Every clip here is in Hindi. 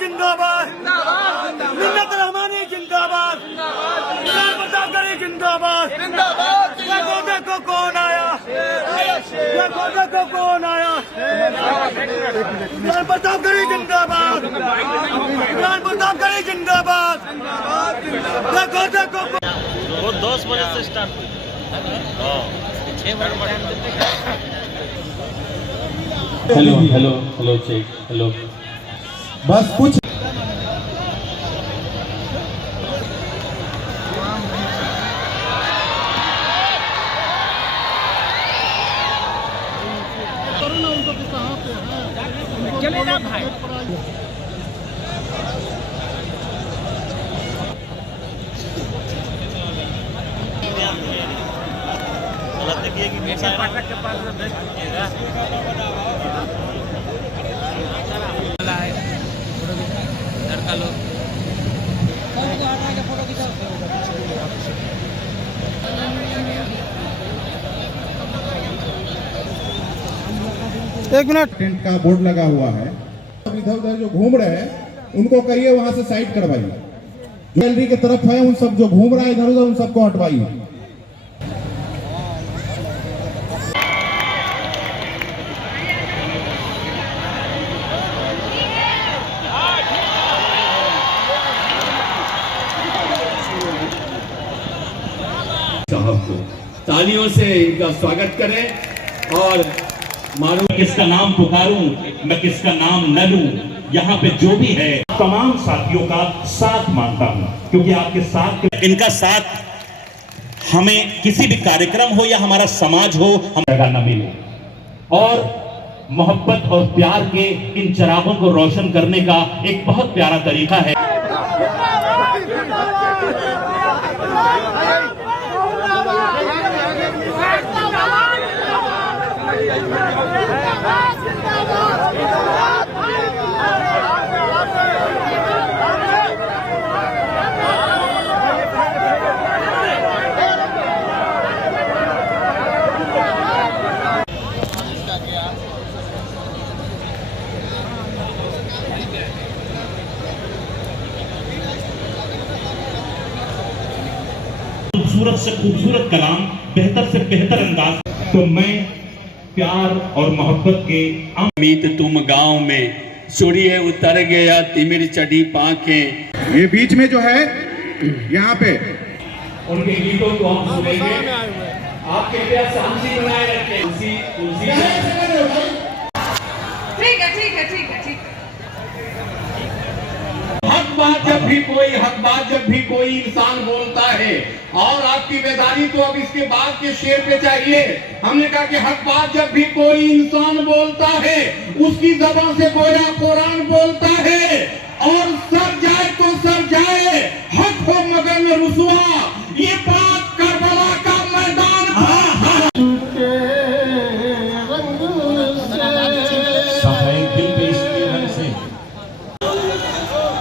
जिंदाबाद, मिन्नत रहमानी जिंदाबाद, बिलाल प्रतापगढ़ी जिंदाबाद। देखो देखो कौन आया, देखो देखो कौन आया। बिलाल प्रतापगढ़ी जिंदाबाद, बिलाल प्रतापगढ़ी जिंदाबाद। देखो देखो वो 10 बजे से स्टार्ट हुई। 6 बजे hello hello hello check hello बस कुछ चले ना भाई। पाठक के पास भेज दीजिएगा। लड़का लोग एक मिनट। टेंट का बोर्ड लगा हुआ है, इधर उधर जो घूम रहे हैं उनको कहिए वहां से साइड करवाइए। जो गैलरी की तरफ है उन सब जो घूम रहा है इधर उधर उन सबको हटवाइए। साहब को तालियों से इनका स्वागत करें और मानो किसका नाम पुकारूं, मैं किसका नाम न लूं। यहाँ पे जो भी है तमाम साथियों का साथ मांगता हूं, क्योंकि आपके साथ इनका साथ हमें किसी भी कार्यक्रम हो या हमारा समाज हो हम जगह न मिले। और मोहब्बत और प्यार के इन चिरागों को रोशन करने का एक बहुत प्यारा तरीका है। खूबसूरत से खूबसूरत कलाम, बेहतर से बेहतर अंदाज। तो मैं प्यार और मोहब्बत के अमित तुम गांव में सूर्य उतर गया तिमिर चढ़ी पांखें। ये बीच में जो है यहाँ पे उनके गीतों को हम सुनेंगे। आप कृपया शांति बनाए रखें। उसी ठीक है ठीक है ठीक है ठीक है। हक बात जब भी कोई इंसान बोलता है, और आपकी बेदारी तो अब इसके बाद के शेर पे चाहिए। हमने कहा कि हक बात जब भी कोई इंसान बोलता है उसकी जबान से गोया कुरान बोलता है। और सर जाए तो सर जाए, हक हो मगर न रुसवा, ये बात करबला का मैदान था।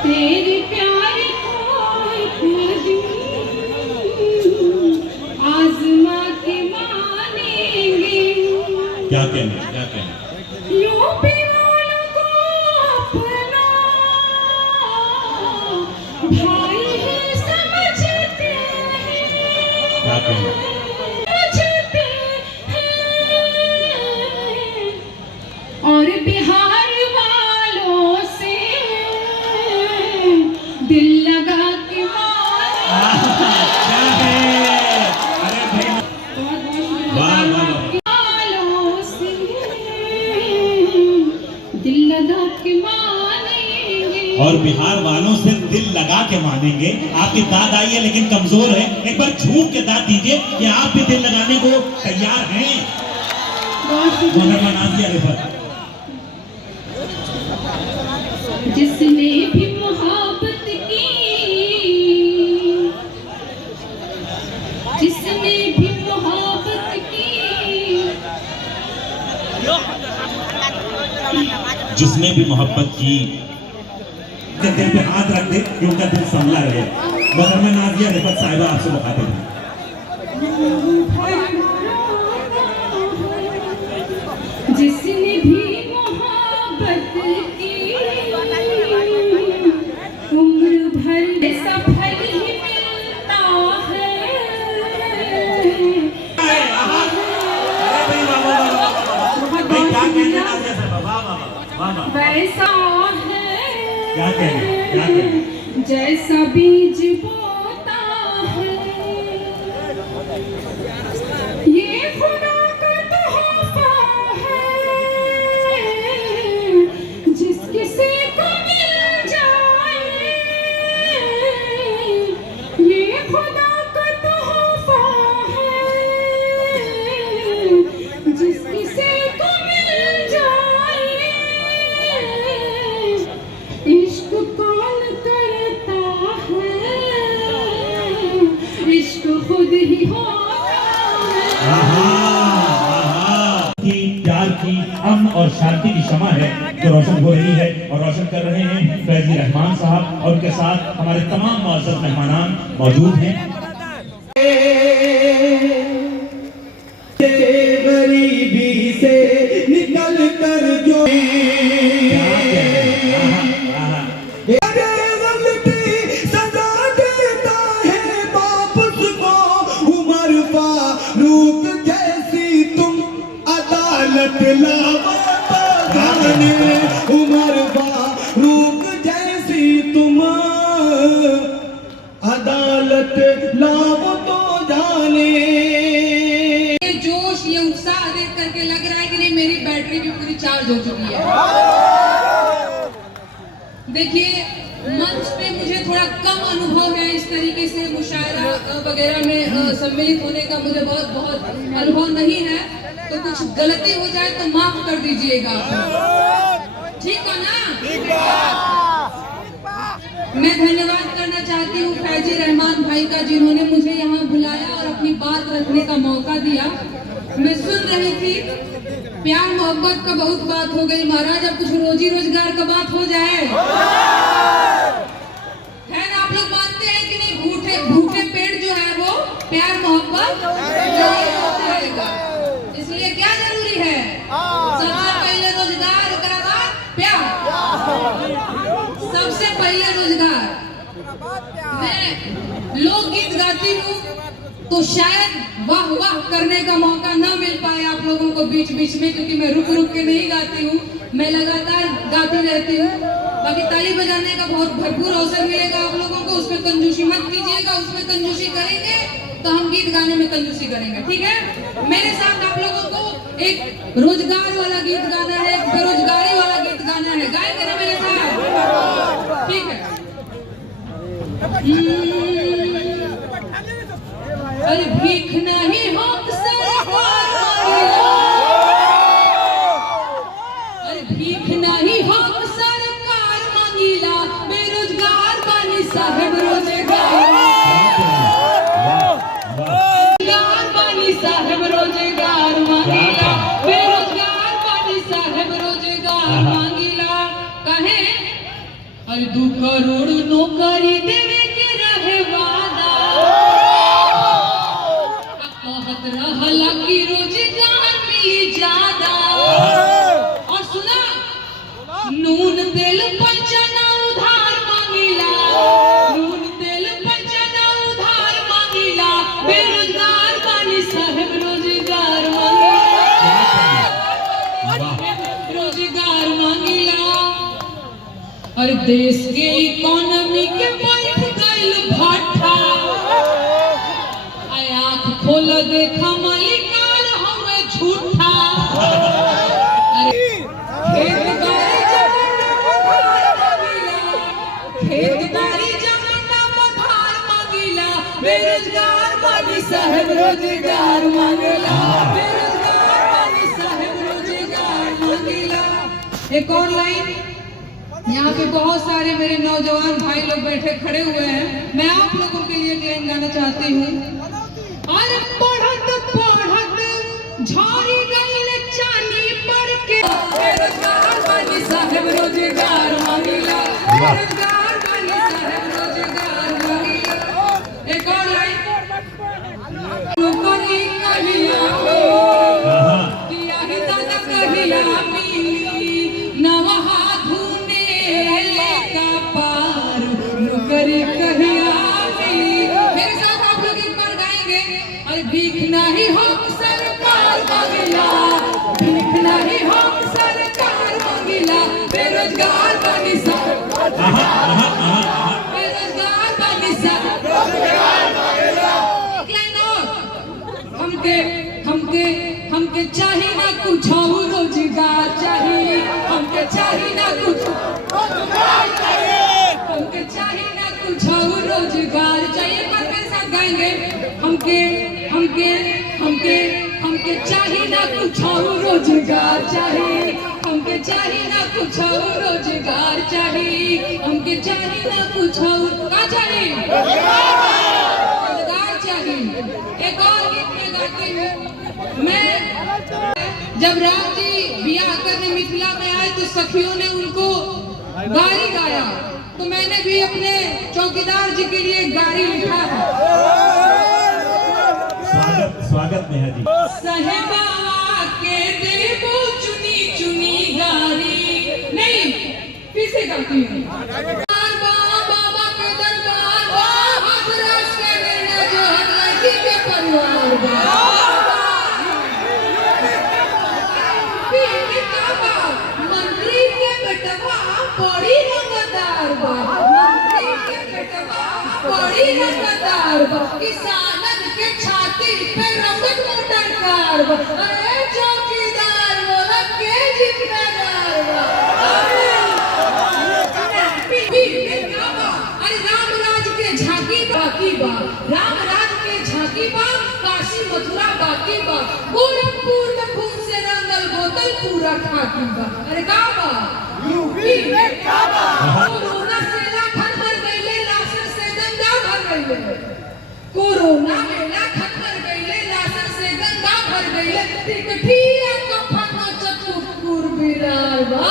तेरे प्यार को आजमा के मानेंगे। क्या कहना यूपी वालों को अपना भाई ही समझते हैं। समझते हैं और बिहार वालों से दिल लगा के वालों से दिल लगा के मानेंगे। और बिहार वालों से दिल लगा के मानेंगे। आपकी दाद आई है लेकिन कमजोर है, एक बार झूम के दाद दीजिए कि आप भी दिल लगाने को तैयार हैं। जिसने भी मोहब्बत की, जिसने भी मोहब्बत की, जिसने भी मोहब्बत की के दिल पे हाथ रख दे कि उनका दिल संभला रहे। मोहम्मद नाजिया रिफत साहिबा आपसे मुखातिब हैं। जिसने भी मोहब्बत की वाह वाह, वैसा है क्या कह रहे हैं, क्या कह रहे हैं? जैसा बीज बोता है ये खुदा का तोहफा है जिस किसी को मिल जाए ये खुदा का तोहफा है जिस किसी को मिल जाए इश्क कौन करता है इश्क खुद ही होता है की प्यार की अमन और शांति की क्षमा है जो रोशन हो रही है और रोशन कर रहे हैं फैजी रहमान साहब और उनके साथ हमारे तमाम मुअज़्ज़ज़ मेहमानान मौजूद हैं। गरीबी से निकल कर जो गलती सजा देता है बाप उसको उमर फारूक जैसी तुम अदालत लाओ तो जाने उमर फारूक जैसी तुम अदालत लाओ तो जाने। ये जोश ये उत्साह देख करके लग रहा है कि नहीं मेरी बैटरी भी पूरी चार्ज हो चुकी है। देखिए मंच पे मुझे थोड़ा कम अनुभव है इस तरीके से मुशायरा वगैरह में सम्मिलित होने का मुझे बहुत अनुभव नहीं है, तो कुछ गलती हो जाए तो माफ कर दीजिएगा। ठीक है ना? मैं धन्यवाद करना चाहती हूँ फैजी रहमान भाई का जिन्होंने मुझे यहाँ बुलाया और अपनी बात रखने का मौका दिया। मैं सुन रही थी प्यार मोहब्बत का बहुत बात हो गई महाराज, अब कुछ रोजी रोजगार का बात हो जाए है ना? आप लोग मानते हैं कि नहीं भूखे पेट जो है वो प्यार मोहब्बत नहीं होता है। इसलिए क्या जरूरी है? सबसे पहले रोजगार, उसके बाद प्यार। सबसे पहले रोजगार। मैं लोकगीत गाती हूँ तो शायद वाह वाह करने का मौका न मिल पाए आप लोगों को बीच बीच में, क्योंकि मैं रुक रुक के नहीं गाती हूँ, मैं लगातार गाती रहती हूँ। बाकी ताली बजाने का बहुत भरपूर अवसर मिलेगा आप लोगों को, उसमें कंजूसी मत कीजिएगा। उसमें कंजूसी करेंगे तो हम गीत गाने में कंजूसी करेंगे, ठीक है? मेरे साथ आप लोगों को एक रोजगार वाला गीत गाना है, एक बेरोजगारी वाला गीत गाना है। गाएंगे ना मेरे साथ? ठीक है। अरे भीख नहीं हक सरकार मांगिला, अरे भीख नहीं हक सरकार मांगिला, बेरोजगार बानी साहब रोजगार बानी साहब रोजगार मांगिला, बेरोजगार बानी साहब रोजगार मांगिला। कहे अरे 2 करोड़ नौकरी देवे के रहे वादा, कहत रहला कि रोजगार मिली ज्यादा। और सुना नून तेल पंचना उधार मांगिला, नून तेल पंचना उधार मांगिला, बेरोजगार बानी साहब रोजगार मांगिला, रोजगार मांगिला। और देश के इकोनॉमी के बैठ गइल भाटा, आँख खोल देखा मालिकार हमें झूठा। खेत बाड़ी जमीना पधार मांगिला, खेत बाड़ी जमीना पधार मांगिला, बेरोजगार बानी साहब रोजगार मांगला, बेरोजगार बानी साहब रोजगार मांगिला। एक और लाइन, यहाँ पे बहुत सारे मेरे नौजवान भाई लोग बैठे खड़े हुए हैं, मैं आप लोगों के लिए लाइन गाना चाहती हूँ। अरे पढ़त पढ़त झाड़ी गई चांदी पर के, बेरोजगार बानी साहब रोजगार मांगिला, बेरोजगार बानी साहब रोजगार मांगिला। एक और लाइन, नौकरी कहिया किया ही दादा कहिया मिली, नवहा धुने का पार नौकरी कहिया मिली। मेरे साथ आप लोग एक बार गाएंगे। अरे भीख नहीं हम सरकार मांगिला, भीख नहीं हम सरकार मांगिला, हमके चाहिए ना कुछ और रोजगार चाहिए, हमके चाहिए ना कुछ रोजगार चाहिए, हमके चाहिए ना कुछ और रोजगार चाहिए। पर मेरे साथ गाएंगे, हमके हमके हमके हमके चाहिए ना कुछ और रोजगार चाहिए, हमके चाहिए ना कुछ और रोजगार चाहिए, हमके चाहिए ना कुछ और क्या चाहिए, रोजगार चाहिए। एक और गीत में गाती हूँ मैं, जब राम जी बियाह करने मिथिला में आए तो सखियों ने उनको गारी गाया, तो मैंने भी अपने चौकीदार जी के लिए गारी लिखा था। स्वागत नेहा जी। साहेबा के देवो चुनी चुनी गारी, नहीं फिर से गाती हूँ। बाबा के दरबार हाथरस के निर्णय जो हर लड़की के परिवार मंत्री के बेटवा बड़ी रंगदार बा, मंत्री के बेटवा बड़ी रंगदार बा, किसानन के छाती पे रंगत मोटर कार बा, अरे चौकीदार बोला के जिम्मेदार बा। अरे रामराज के झांकी बाकी बा, रामराज के झांकी बा, काशी मथुरा बाकी बा, गोरखपुर में खून से रंगल बोतल पूरा खाकी बा। अरे का बा यूपी में का बा, कोरोना से लाखन मर गईले, लाशन से गंगा भर गईले, कोरोना में लाखन मर गईले, लाशन से गंगा भर गईले, टिकठिया कफन चतुर बिरार बा।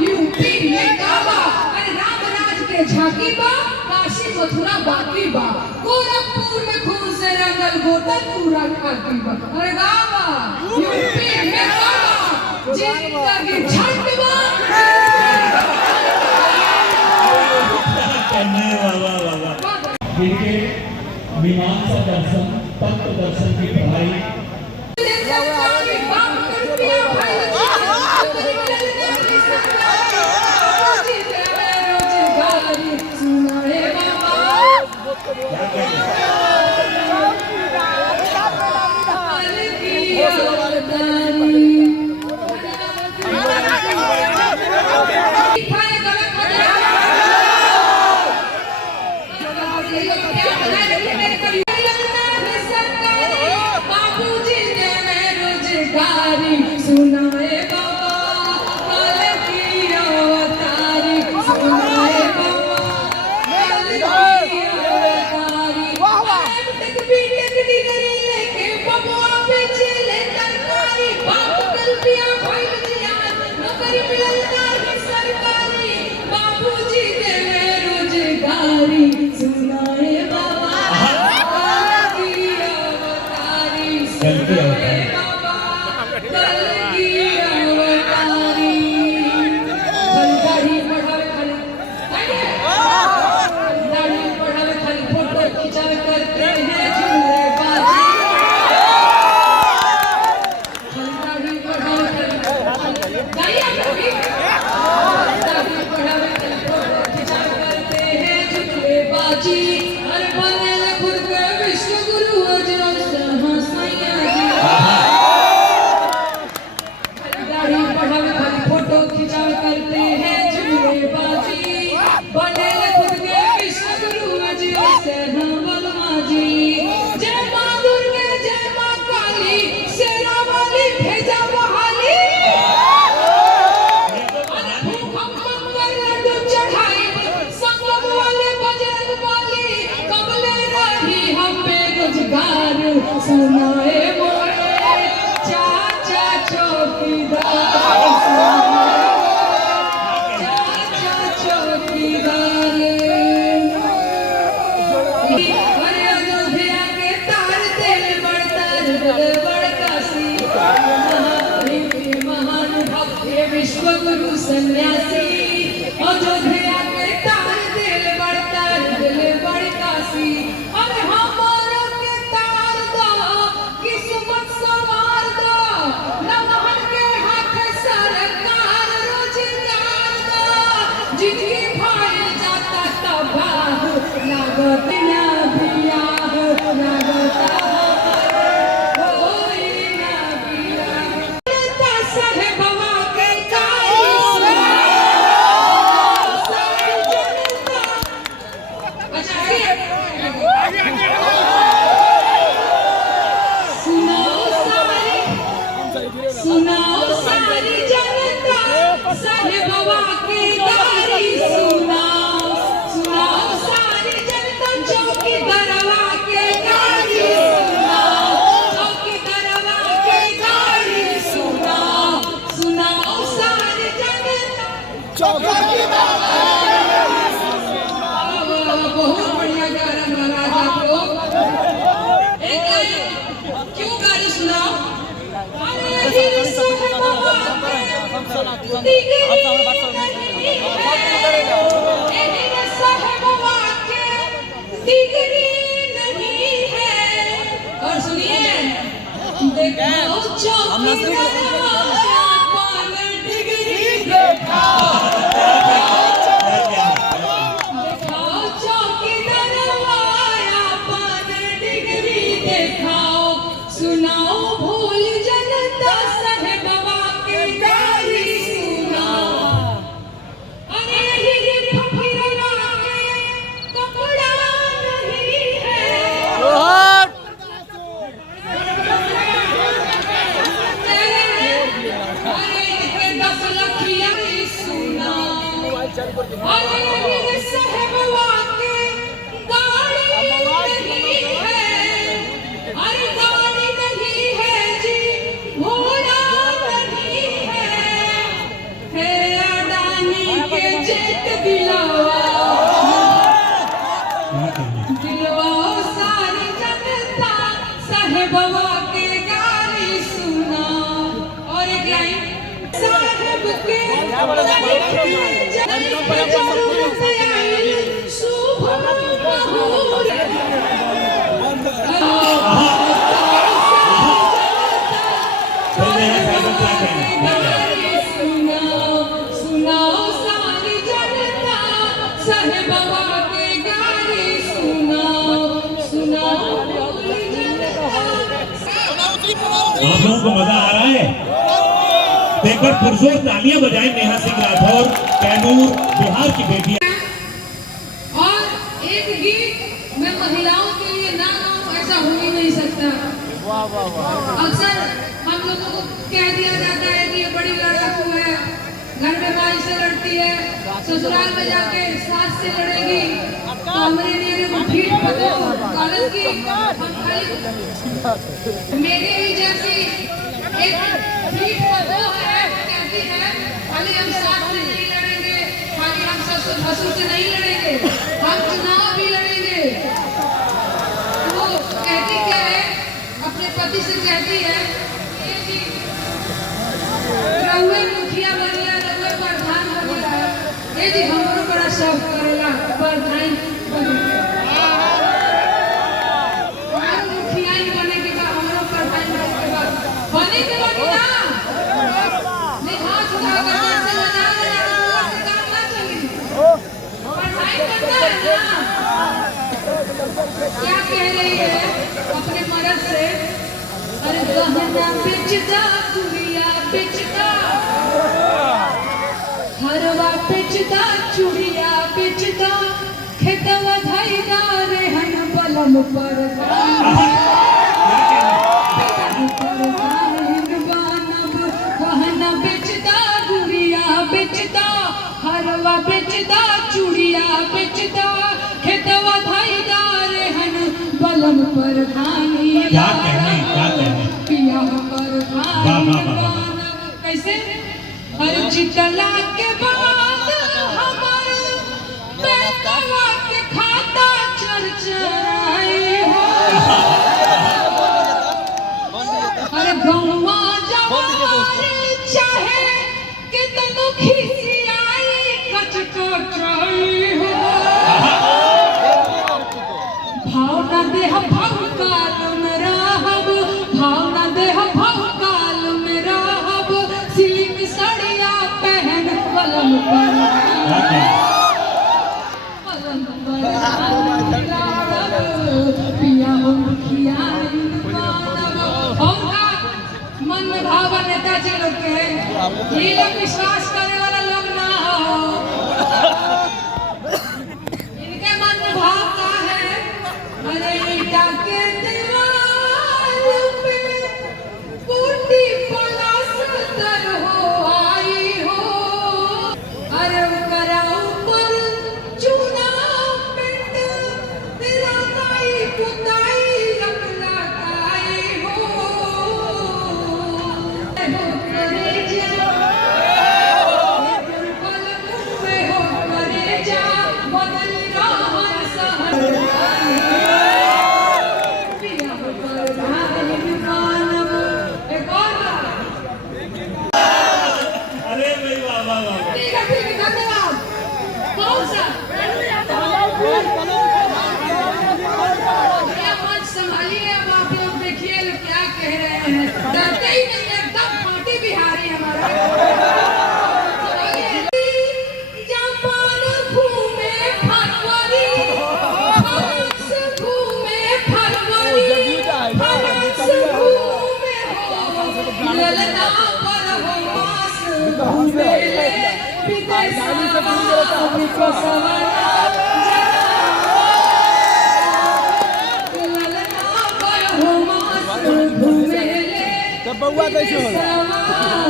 यूपी में काबा, अरे रामराज के झांकी बा, काशी मथुरा बाकी बा, गोरखपुर में खून से रंगल बोतल पूरा खाकी बा। अरे गावा यूपी में काबा, जिंदगी झंड बा। जिनके मीमांसा दर्शन, तत्व दर्शन की पढ़ाई बाबूजी ने मैं रोजगारी सुनाए बाबा, कल की अवतारी सुनाए बाबा, कल की अवतारी। तक बीटेक डिग्री लेके बबुआ बेचले तरकारी, बाप कल पिया भाई जियान, नौकरी मिलल नहीं सरकारी, बाबूजी ने मैं रोजगारी सुनाए बाबा, कल की अवतारी बाबा, कल की अवतारी। दाढ़ी बढ़ावे खाली फोटो खिंचावे करते हैं झूले बाजी, दाढ़ी बढ़ावे खाली फोटो खिंचावे करते हैं झूले बाजी। अरे बने खुद के विश्व गुरु अजर सैया जी, दाढ़ी बढ़ावे खाली फोटो खिंचावे करते हैं झूले बाजी, बने खुद के विश्व गुरु अजर सैया जी। जय मां दुर्गे जय मां काली, शेरा वाली भेजा बहाली, हम मंगल लड्डू चढ़ाई, संगम वाले बजरंग बली, कमले रही हम बेरोजगार सुनाए मोरे चाचा चौकीदार, चाचा चौकीदार। अरे अयोध्या के तार तेल बड़तार बड़कासी, महानुभाव हे विश्व गुरु सन्यासी, अयोध्या के तार तेल बड़तार बड़कासी। अरे हमारो के तार दो किस्म डिग्री नहीं है। और सुनिए, देखो चौकीदार डिग्री दिखाओ चौकीदार डिग्री दिखाओ, सुनाओ भूल जनता साहेब के गाली सुनाओ। अरे ये फकीरा के कपड़ा नहीं है। अरे इनके 10 लखिया सुनाओ। अरे ये साहेब के गाड़ी नहीं है। अरे गाड़ी नहीं है जी, घोड़ा नहीं है। हे अडानी के जेट दिलवाओ सारी जनता साहेबवा के गाली सुनाओ। और एक लाइन, साहेब के सुनाओ सारी जनता साहेबवा के गाली सुनाओ, सुनाओ भूल जनता। आप लोगों को मजा आ रहा है? देखकर पुरजोर तालियां बजाएं नेहा सिंह राठौर, कैमूर, बिहार की बेटी। और एक गीत मैं महिलाओं के लिए ना गाऊं, ऐसा हो ही नहीं सकता। अक्सर हम लोगों को कह दिया जाता है कि ये बड़ी लड़ाकू है, घर में माई से लड़ती है, ससुराल में जाके सास से लड़ेगी। तो हमारे लिए भीड़ पतो कॉलेज की मेरी ही जैसी एक भीड़ पतो है, कहती है खाली हम सास से नहीं लड़ेंगे, खाली हम ससुर से नहीं लड़ेंगे, हम चुनाव भी लड़ेंगे। वो कहती क्या है, अपने पति से कहती है, ये जी रहुए मुखिया बनिया, रहुए प्रधान बनिया, ये जी हमरो बड़ा शौक करेला प्रधान बने। हमारो मुखिया ही बने के बाद, हमरो प्रधान बने के बाद बने के बाद ना नहीं हाथ उठा कर से लगा ले, से काम ना चली। प्रधान बनना है ना। क्या कह रही है अपने मर्द से, अरे गहना बेचदा, चूड़िया बेचदा, हरवा बेचदा, चूड़िया बेचदा, खेतवा धैदा रेहन बलम पर गहना बेचदा, गुड़िया बेचदा, हरवा बेचदा, चूड़िया बेचदा, खेतवा धैदा रेहन बलम पर धानी। क्या कहने, क्या कहने। पिया पर धानी कैसे, हर जितला के बाद हमार बेटवा के खाता चरचराई हो। हर गौवा जवान चाहे कितनो खिसियाई कचकचाई हो। भावना देह भवकाल में रहब, भावना देह भवकाल में रहब, सिल्क साड़िया पहन पलंग पर पिया मुखिया। मन में भाव नेता जी लोग के ये लोग विश्वास करने वाला लोग ना हो। इनके मन में भाव का है, अरे ईटा के दीवार पे बूटी पलास्तर हो आई हो। अरे करा ऊपर चूना पिंड तेरा ताई पुताई लगना ताई हो। करे जा करे जा बदल रहा सहन। बउआ कैसे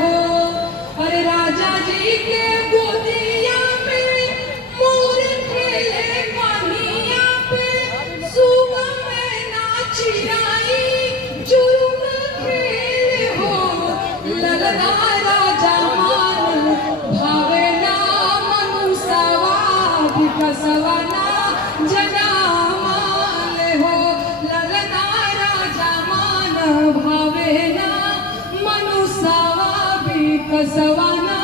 हो अरे राजा जी के गोदिया में मोर खेले पानिया पे सुबह में नाचियाई जुर्म खेले हो ललना राजा मान भावे ना मनुष्यवा विकसवना जना भावे ना मनुष्यवा विकसवना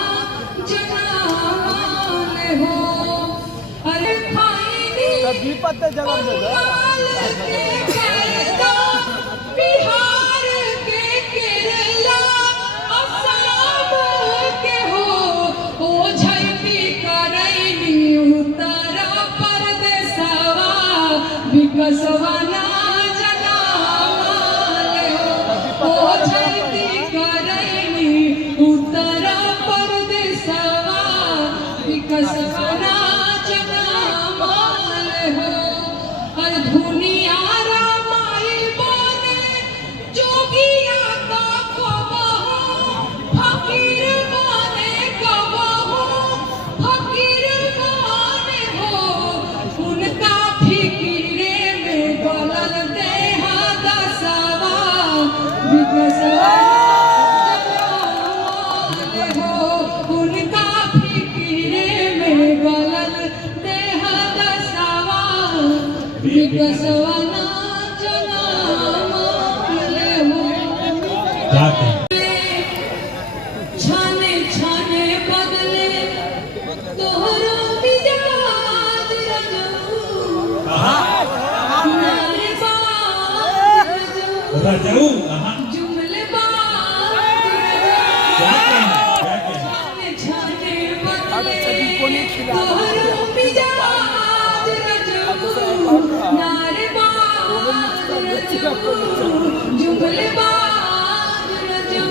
जनाने हो अरे खाईनी बिहार के केरला असम के हो झैती करैनी उत्तर प्रदेशवा विकसवना उत्तर प्रदेशवा विकसवना जनामाल हो और दुनिया रामाई बने जोगिया का कबहू फकीर बने कबहू फकीर बने हो उनका फिकिरे में गलल देहा दसवा विकसवा विकसवना जनामाले हो छाने छाने बदले तोहरा मिजाज रजऊ नारे बाज रजऊ जुमले बाज छाने छाने बदले तोहरा मिजाज रजऊ नारे बाज रजऊ जुमले बाज रजऊ।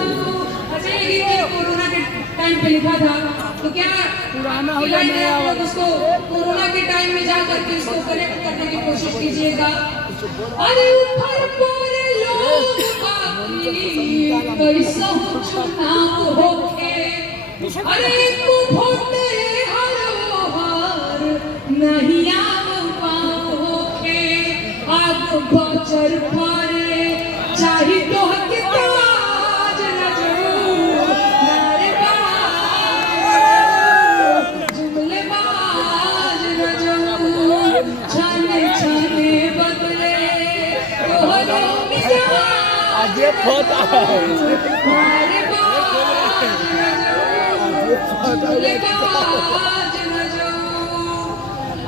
अच्छा ये गीत कोरोना के टाइम पे लिखा था तो क्या पुराना हो जाए आप लोग उसको कोरोना के टाइम में जा करके इसको करेक्ट करने की कोशिश कीजिएगा। अरे ऊपर पर लोग बाकी कैसा हो चुनाव होके अरे को भोटे हरो हार नहीं आव पाओ होके आग बचर पारे चाहे तो के ताज रजू नारे बाज जुमले बाज रजू छाने छाने बदले तोहरो मिजाज नारे बाज जुमले बाज रजू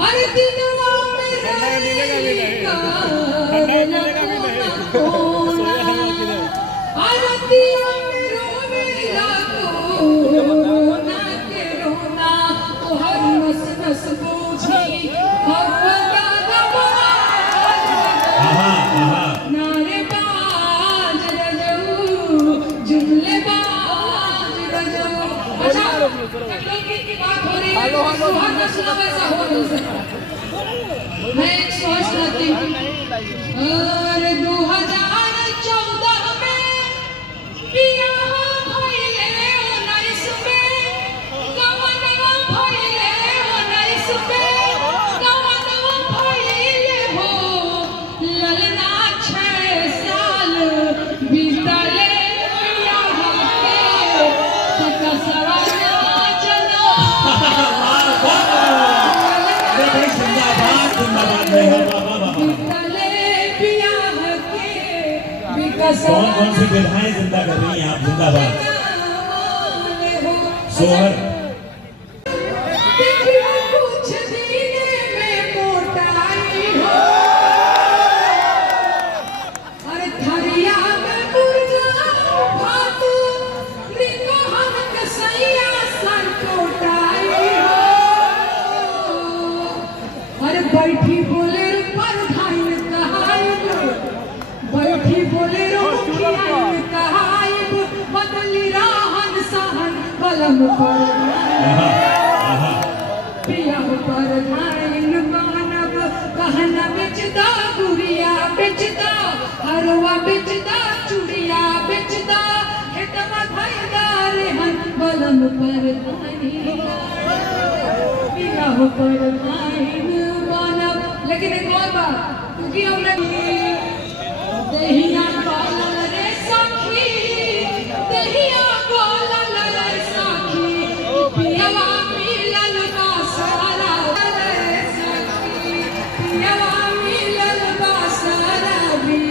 अरे दिनवा में रहेगा आरतिया में रोवेला कोरोना के रोना तो हर नस नस बूझी हवा दबा नारे बाज रजऊ जुमले बाज रजऊ। अच्छा लोकगीत की बात हो रही है सुहाग में सुना वैसा हो नहीं सकता। मैं एक सोच करती हूँ और 2014 में बियाह भइले 19 में गवनवा भइले 19 में गवनवा भइले हो ललना 6 साल बीतले बियाह के विकसवना कौन कौन सी विधाएं जिंदा कर रही हैं आप? जिंदाबाद सोहर कुछ दिन में मोटाई हो अरे थरिया में मुर्गा भात निकहन के सैया सन कोटाई हो अरे बैठी बोले पर धाइन कहाई बैठी बोले रो कहाई बदली बलम पर पिया पर नाइन मानव कहन बिचदा गुड़िया बिचदा हरवा बिचदा चुड़िया बिचदा हितवा भैदार हन बलम पर पिया पर नाइन मानव। लेकिन एक और बात, क्योंकि हमने दहिया कॉलल रे सखी दहिया कॉलल रे सखी पियवा मिलन का सारा रे सखी पियवा मिलन का सारा भी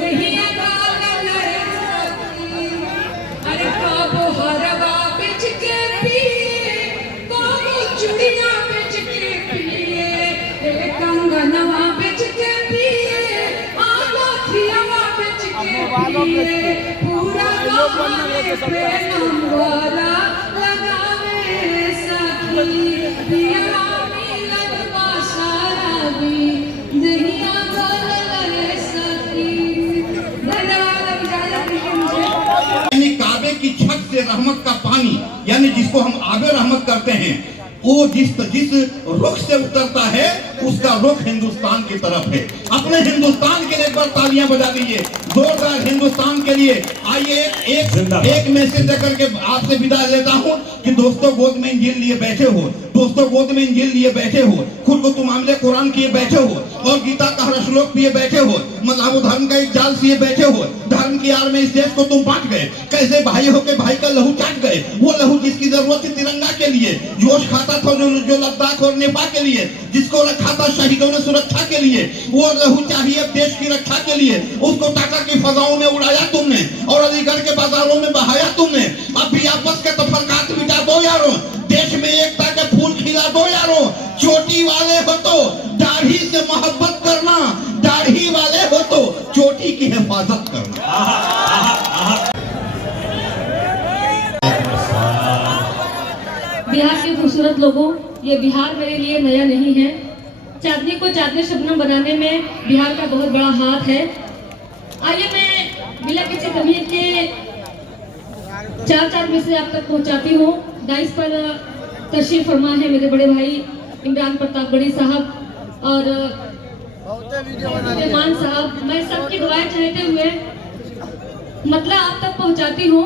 दहिया कॉलल रे सखी। अरे काबो हरवा बिच के पिए काबो चुड़िया बिच के पिए कंगनवा बिच के पिए आगोथियावा बिच के पिए पूरा गाने पे नंबरा लगावे सखी पियवा मिलन का सारा भी दहिया कॉलल रे सखी। धन्यवाद इजाजत दीजिए मुझे। यानी काबे की छत से रहमत का पानी, यानी जिसको हम आबे रहमत करते हैं, वो जिस रुख से उतरता है उसका रुख हिंदुस्तान की तरफ है। अपने हिंदुस्तान के लिए एक बार तालियां बजा दीजिए जोरदार हिंदुस्तान के लिए। आइए एक मैसेज देकर के आपसे विदा लेता हूं कि दोस्तों गोद में इंजील लिए बैठे हो, दोस्तों गोद में इंजील लिए बैठे हो, खुद को तुम आमले कुरान किए बैठे हो और गीता का हर श्लोक पिए बैठे हो, मतलब धर्म का एक जाल सिए बैठे हो। धर्म की आड़ में इस देश को तुम बांट गए, कैसे भाई हो के भाई का लहू चाट गए। वो लहू जिसकी जरूरत थी तिरंगा के लिए, जोश खाता था जो लद्दाख और नेपाल के लिए, जिसको रखा था शहीदों ने सुरक्षा के लिए, वो लहू चाहिए देश की रक्षा के लिए। उसको टाटा की फजाओं में उड़ाया तुमने और अलीगढ़ के बाजारों में बहाया तुमने। अब भी आपस के तफरकात मिटा दो यारों, देश में एकता के फूल खिला दो यारों। चोटी वाले हो तो दाढ़ी से मोहब्बत करना, दाढ़ी वाले हो तो चोटी की हिफाजत करना। बिहार के खूबसूरत लोगों, ये बिहार मेरे लिए नया नहीं है। चांदनी को चांदनी शबनम बनाने में बिहार का बहुत बड़ा हाथ है। आइए मैं बिना किसी कमी के चार मैसेज आप तक पहुंचाती हूँ। डाइस पर तशरीफ फरमा है मेरे बड़े भाई इमरान प्रतापगढ़ी साहब और रहमान साहब। मैं सबकी दुआएं चाहते हुए मतलब आप तक पहुंचाती हूँ,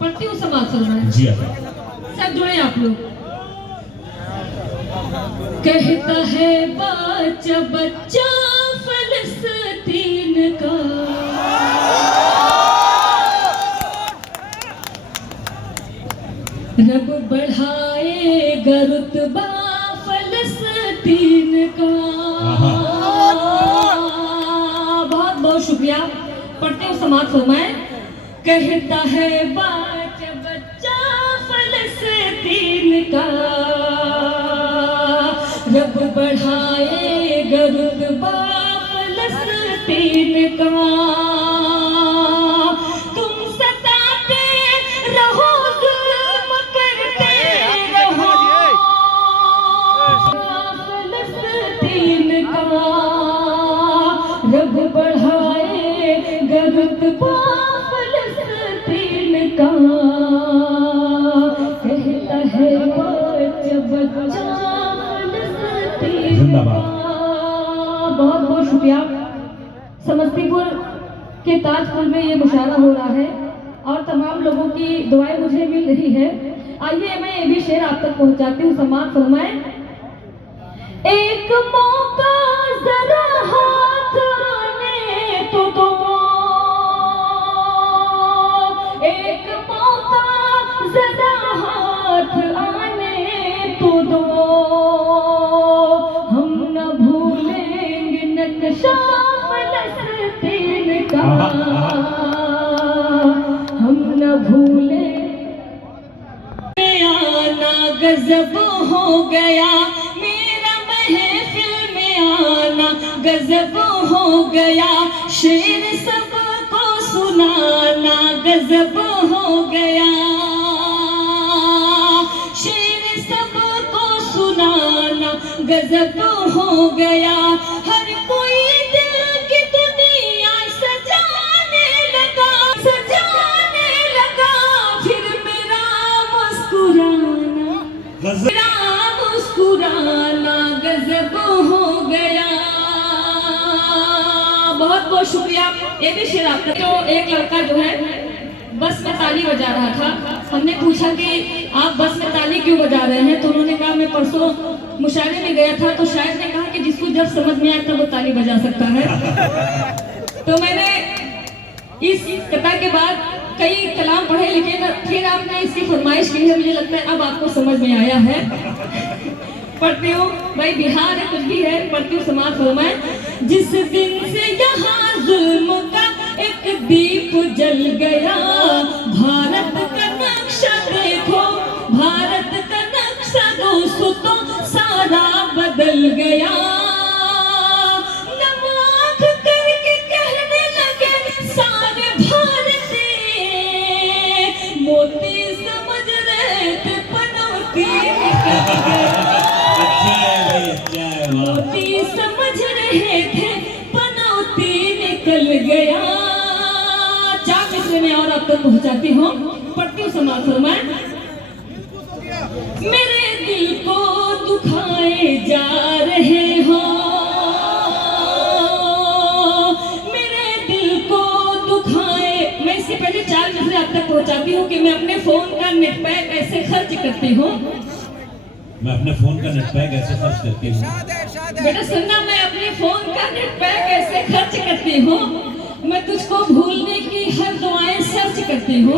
पढ़ती हूँ समाज फरमाएं। सब जुड़े आप लोग। कहता है बच्चा बच्चा फलस्तीन का, रब बढ़ाएगा रुतबा फलस्तीन का। बहुत बहुत शुक्रिया। पढ़ते हो समाज फरमाए। कहता है बच्चा बच्चा फलस्तीन का, रब बढ़ाएगा रुतबा फलस्तीन का। तुम सताते रहो जुल्म करते रहो फलस्तीन का, रब बढ़ाएगा रुतबा फलस्तीन का। कहता है बच्चा बच्चा जिंदाबाद। बहुत बहुत शुक्रिया। समस्तीपुर के ताजपुर में ये मुशायरा हो रहा है और तमाम लोगों की दुआएं मुझे मिल रही है। आइए मैं ये भी शेर आप तक पहुंचाती हूँ, समाज फरमाए। एक मौका जरा हाथ आने तो दो, एक मौका जरा हाथ आने तो दो, हम न भूलेंगे नक्शा फलस्तीन का, हम न भूले। आना गजब हो गया मेरा महफिल में आना, गजब हो गया शेर सबको सुनाना, गजब हो गया शेर सबको सुनाना, गजब हो गया। हर कोई दिल की दुनिया सजाने लगा, फिर मेरा मुस्कुरा मुस्कुराना गजब हो गया। बहुत बहुत शुक्रिया। ये भी शेर आपका। तो एक लड़का जो है बस में ताली बजा रहा था। हमने पूछा कि आप बस में ताली क्यों बजा रहे हैं, तो उन्होंने कहा मैं परसों मुशायरे में गया था तो शायद ने कहा कि जिसको जब समझ में आए तब वो ताली बजा सकता है। तो मैंने इस कथा के बाद कई कलाम पढ़े, लेकिन फिर आपने इसकी फरमाइश की है, मुझे लगता है अब आपको समझ में आया है। पढ़ती हूँ भाई, बिहार है कुछ भी है, पढ़ती हूँ समाज फरमाए। जिस दिन से यहाँ जुल्म का एक दीप जल गया, भारत का नक्शा देखो, भारत का नक्शा दोस्तों तो सारा बदल गया। नमक करके कहने लगे सारे भारती, मोती समझ रहे थे पनौती निकल गया। मोती समझ रहे थे पनौती निकल गया। चार मिसरे में और अब तक पहुंचाती हूँ, पढ़ती हूँ समाज फरमाए। मेरे दिल को दुखाए जा रहे हो, मेरे दिल को दुखाए। मैं इससे पहले चार मिसरे आप तक पहुंचाती हूँ कि मैं अपने फोन का नेट पैक ऐसे खर्च करती हूँ। मैं अपने फोन का नेट पैक ऐसे खर्च करती हूँ। बेटा सुनना, मैं अपने फोन का नेट पैक ऐसे खर्च करती हूँ, मैं तुझको भूलने की हर दुआएं सर्च करती हूँ।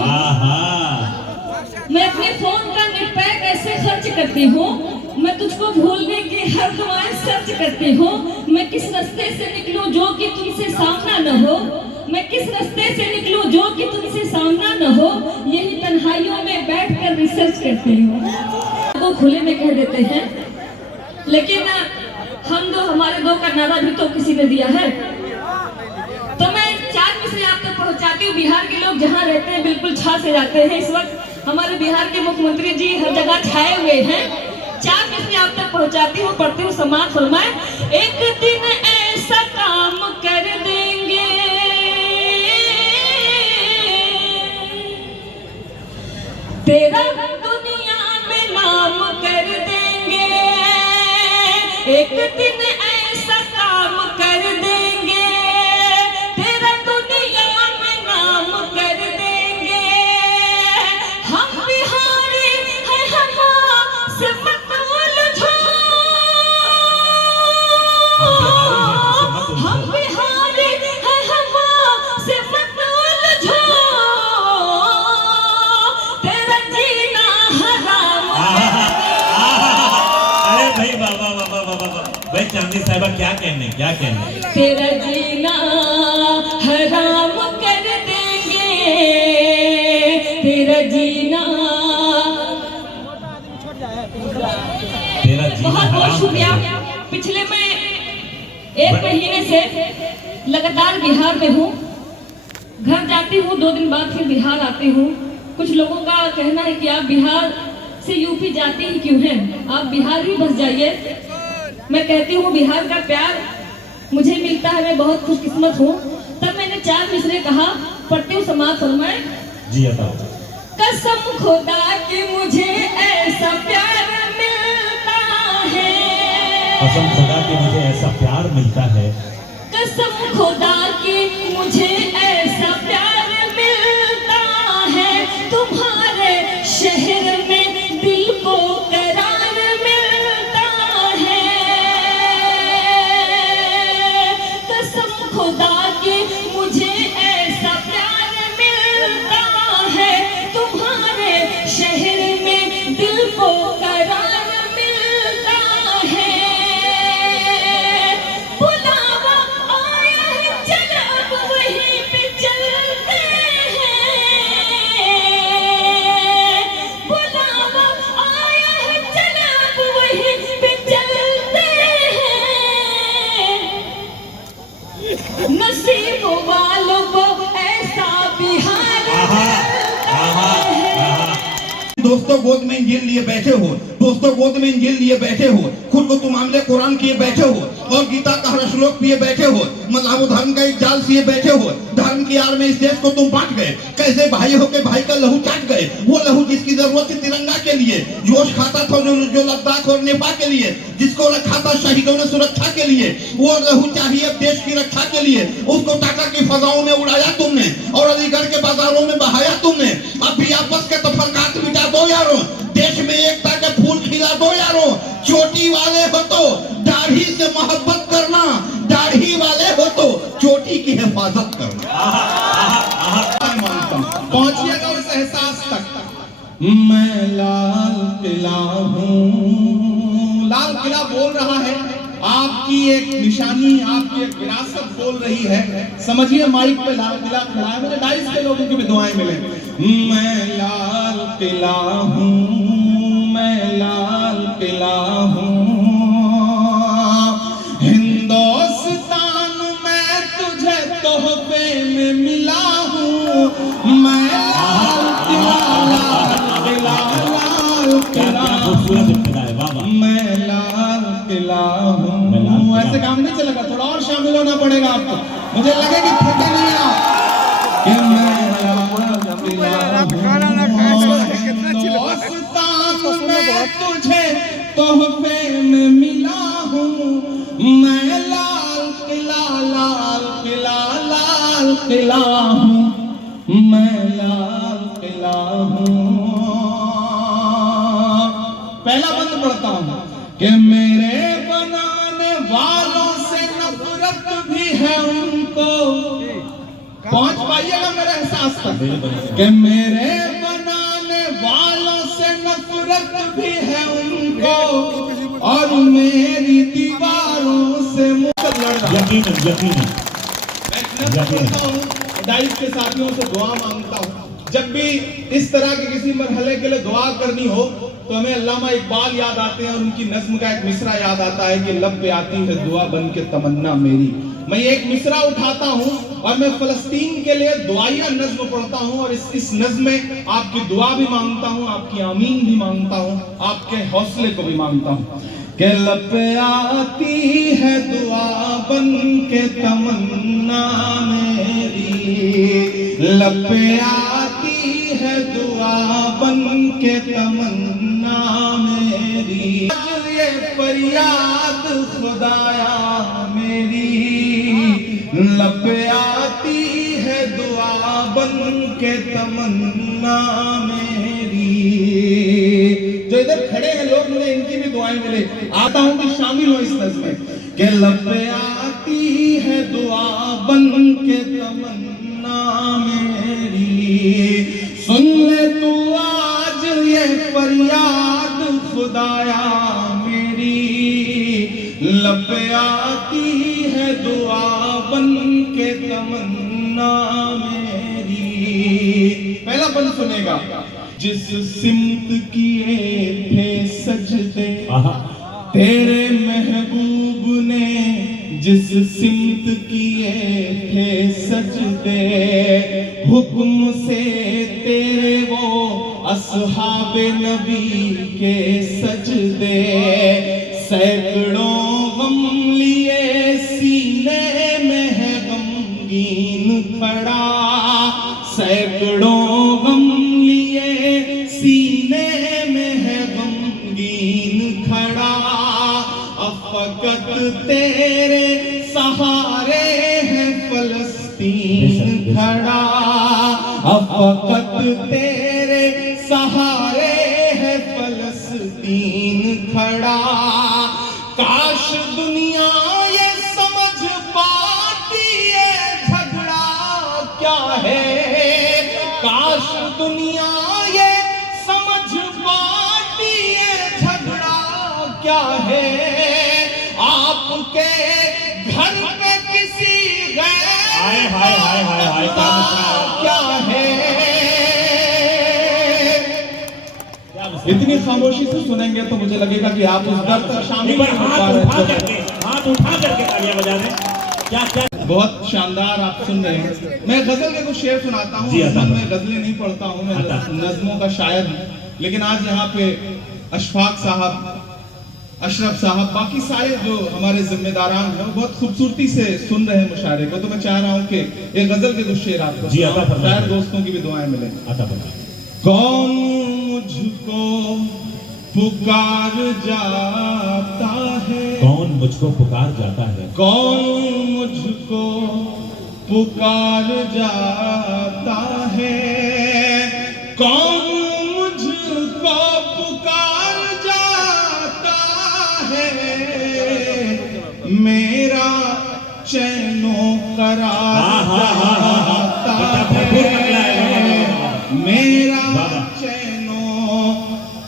मैं अपने फोन का नेट पैक ऐसे खर्च करती हूँ, मैं तुझको भूलने की हर दुआएं सर्च करती हूँ। मैं किस रास्ते से निकलूं जो कि तुमसे सामना न हो, मैं किस रास्ते से निकलूं जो कि तुमसे सामना न हो, यही तन्हाइयों में बैठकर रिसर्च करती हूँ। तो खुले में कह देते हैं, लेकिन हम दो, हमारे दो का नारा भी तो किसी ने दिया है। तो मैं चार मिसरे आप तक पहुंचाती हूँ। बिहार के लोग जहाँ रहते हैं बिल्कुल छा से जाते हैं। इस वक्त हमारे बिहार के मुख्यमंत्री जी हर जगह छाए हुए हैं। चार मिसरे आप तक पहुंचाती हूँ, पढ़ती हूँ समाज फरमाए। एक दिन ऐसा काम कर देंगे, तेरा दुनिया में नाम कर देंगे। एक दिन ऐसा काम कर देंगे, तेरा दुनिया में नाम कर देंगे। हम बिहारी है, हमसे मत उलझो, हम बिहारी है, हमसे मत उलझो, तेरा जीना हराम है। अरे भाई बाबा बाबा बाबा भाई चांदी साहिबा क्या कहने, क्या कहने। तेरा जीना हराम कर देंगे, तेरा जीना। तेरा जीना बहुत बहुत हराम शुक्रिया। कर देंगे। पिछले मैं 1 महीने से लगातार बिहार में हूँ। घर जाती हूँ, 2 दिन बाद फिर बिहार आती हूँ। कुछ लोगों का कहना है कि आप बिहार से यूपी जाते ही क्यों हैं, आप बिहार ही बस जाइए। मैं कहती हूँ बिहार का प्यार मुझे मिलता है, मैं बहुत खुशकिस्मत हूँ। तब मैंने चार मिसरे कहा, पढ़ती हूँ समाज फरमाए। जी बताओ। कसम खुदा की मुझे ऐसा प्यार मिलता है, कसम खुदा की मुझे ऐसा प्यार मिलता है, कसम खुदा की मुझे ऐसा प्यार मिलता है। तुम्हारे शहर में दिल को करार मिलता है, कसम खुदा की मुझे ऐसा प्यार मिलता है। तुम्हारे शहर में दिल को करार मिलता है। बुलावा आया है, चल अब वहीं पे चलते हैं। बुलावा आया है, चल अब वहीं पे चलते हैं। नसीब वालों को ऐसा बिहार मिलता है। दोस्तों गोद में इंजीन लिए बैठे हो तो दोस्तों गोद में इंजील लिए बैठे हो, खुद को तुम मामले कुरान किए बैठे हो और गीता का हर श्लोक पिए बैठे हो, मतलब धर्म का एक जाल सिए बैठे हो। धर्म की आड़ में इस देश को तुम बांट गए। कैसे भाई हो के भाई का लहू चाट गए, वो लहू जिसकी जरूरत थी तिरंगा के लिए, जोश खाता था जो लद्दाख और नेपाल के लिए, जिसको रखा था शहीदों ने सुरक्षा के लिए, वो लहू चाहिए देश की रक्षा के लिए। उसको टाटा की फजाओं में उड़ाया तुमने और अलीगढ़ के बाजारों में बहाया तुमने। अब भी आपस के तफरकात मिटा दो यारों, देश में एकता के फूल खिला दो यारों। चोटी वाले हो तो दाढ़ी से मोहब्बत करना, दाढ़ी वाले हो तो चोटी की हिफाजत करना। पहुंचिएगा उस एहसास तक। मैं लाल किला हूँ, लाल किला बोल रहा है, आपकी एक निशानी, आपकी एक विरासत बोल रही है। समझिए माइक पे लाल किला खड़ा है, मुझे 250 के लोगों की भी दुआएं मिले। मैं लाल किला हूँ, मैं लाल किला हूँ, हिंदुस्तान में तुझे तोहफे में मिला हूँ। मैं लाल किला, लाल किला, लाल किला, मैं लाल किला हूँ। ऐसे काम नहीं चलेगा, थोड़ा और शामिल होना पड़ेगा आपको। मुझे लगे कि थके नहीं आप कि मैं लाल किला हूँ, हिंदुस्तान में तुझे तोहफे में मिला हूँ। मैं लाल किला, लाल किला, लाल किला हूँ, मैं लाल किला हूँ। पहला बंद पढ़ता हूँ कि मेरे बनाने वालों से नफरत भी है उनको। पहुंच पाइएगा मेरे एहसास तक कि मेरे बनाने वालों से नफरत भी है उनको और मेरी दीवारों से यकीनन डाइस के साथियों से दुआ मांगता हूँ। जब भी इस तरह के किसी मरहले के लिए दुआ करनी हो तो हमें अल्लामा इकबाल याद आते हैं और उनकी नज्म का एक मिसरा याद आता है कि लब पे आती है दुआ बन के तमन्ना मेरी। मैं एक मिसरा उठाता हूँ और मैं फलस्तीन के लिए दुआया नज्म पढ़ता हूँ और इस नज्म में आपकी दुआ भी मांगता हूँ, आपकी आमीन भी मांगता हूँ, आपके हौसले को भी मांगता हूँ। के लब पे आती है दुआ बन के तमन्ना मेरी, लब पे आती है दुआ बन के तमन्ना मेरी। ये फरियाद खुदाया मेरी, लब पे आती है दुआ बन के तमन्ना मेरी। जो इधर खड़े हैं लोग, मुझे इनकी भी दुआएं मिले। आता हूं कि शामिल हो इस नज़्म में कि लब पे आती है दुआ बन के तमन्ना मेरी। सुन ले तू आज ये फरियाद खुदाया मेरी, लब पे आती है दुआ बन के तमन्ना मेरी। पहला बंद सुनेगा। जिस सिमत किए थे सजदे तेरे महबूब ने, जिस सिमत किए थे सजदे हुक्म से तेरे वो असहाबे नबी के सजदे। सैकड़ों गम लिए सीने में है गमगीन खड़ा, सैकड़ों गम लिए सीने में है गमगीन खड़ा। अफकत तेरे सहारे है फलस्तीन खड़ा, अफकत तेरे सहारे है फलस्तीन खड़ा। काश दुनिया ये समझ पाती है झगड़ा क्या है, काश दुनिया ये समझ पाती है झगड़ा क्या है। आपके घर पे किसी गैर क्या है। इतनी खामोशी से सुनेंगे तो मुझे लगेगा कि आप उस दर्द में शामिल हाथ उठा करके तालियां बजा दें। क्या क्या बहुत शानदार आप सुन रहे हैं। मैं गजल के कुछ शेर सुनाता हूँ। मैं गजलें नहीं पढ़ता हूँ, मैं नज्मों का शायर हूँ। लेकिन आज यहाँ पे अशफाक साहब, अशरफ साहब, बाकी सारे जो हमारे जिम्मेदारान हैं बहुत खूबसूरती से सुन रहे हैं मुशायरे को। तो मैं चाह रहा हूँ कि एक गजल के कुछ शेर आपको जी, अता फरमाइए। शायर दोस्तों की भी दुआएं मिलें। अता फरमाइए। कौन मुझको पुकार जाता है, कौन मुझको पुकार जाता है, कौन मुझको पुकार जाता है, कौन मुझको पुकार जाता है, मेरा चैनो करार जाता है, मेरा चैनो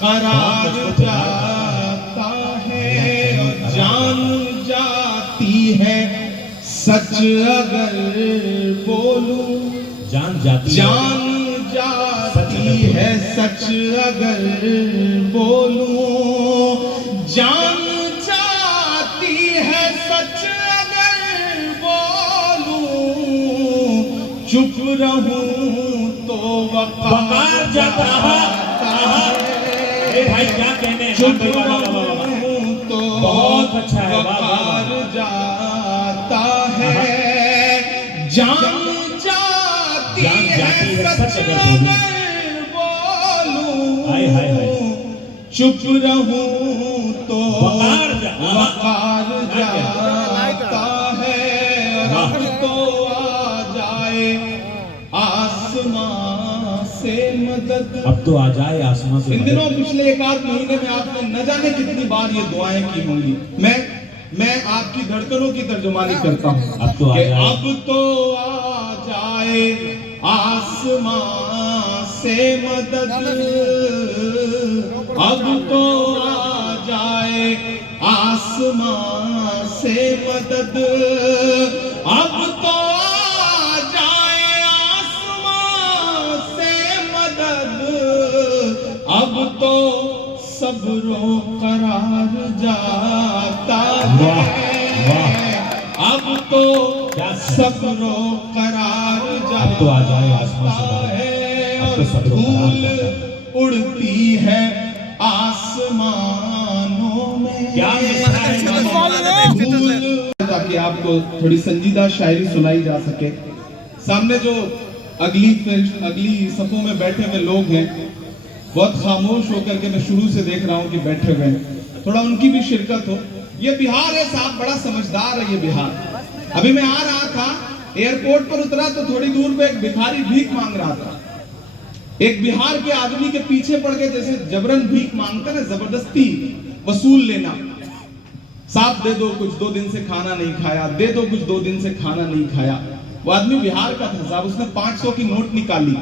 करार जाता है, और जान जाती है सच अगर बोलूं, जान जाती जान जाती है सच अगर बोलूं, जान जाती है सच अगर बोलूं, चुप रहूं तो वकार जाता है। भाई क्या कहने, चुप रहूं तो बहुत अच्छा है, वाह, वाह, वाह। वकार जाता है, जान जाती है सच अगर बोलूं, हाय, हाय, हाय। चुप रहूं तो वकार वकार जाता है, और अब तो आ जाए आसमां से मदद। अब तो आ जाए आसमां से इन मदद। दिनों पिछले एक आध महीने में आपने न जाने कितनी बार ये दुआएं की होंगी। मैं आपकी धड़कनों की तर्जुमानी करता हूँ। अब तो आ कि जाए। अब तो आ जाए आसमां से मदद, अब तो आ जाए आसमां से मदद, अब तो आ जाए आसमां से मदद, अब तो सब्रो करार जाता है, अब तो सब्रो करार जाता अब तो आ जाए आसमां से मदद, है, अब तो और सब्रो करार धूल जाता उड़ती है आसमानों में। क्या मिसरा है, धूल, ताकि आपको थोड़ी संजीदा शायरी सुनाई जा सके। सामने जो अगली सफों में बैठे हुए लोग हैं, बहुत खामोश होकर के मैं शुरू से देख रहा हूँ कि बैठे हुए हैं, थोड़ा उनकी भी शिरकत हो। ये बिहार है साहब, बड़ा समझदार है ये बिहार। अभी मैं आ रहा था, एयरपोर्ट पर उतरा तो थोड़ी दूर पे एक भिखारी भीख मांग रहा था। एक बिहार के आदमी के पीछे पड़ के जैसे जबरन भीख मांगता ना, जबरदस्ती वसूल लेना, साथ दे दो कुछ, 2 दिन से खाना नहीं खाया, दे दो कुछ, 2 दिन से खाना नहीं खाया। वो आदमी बिहार का था साहब, उसने 500 की नोट निकाली,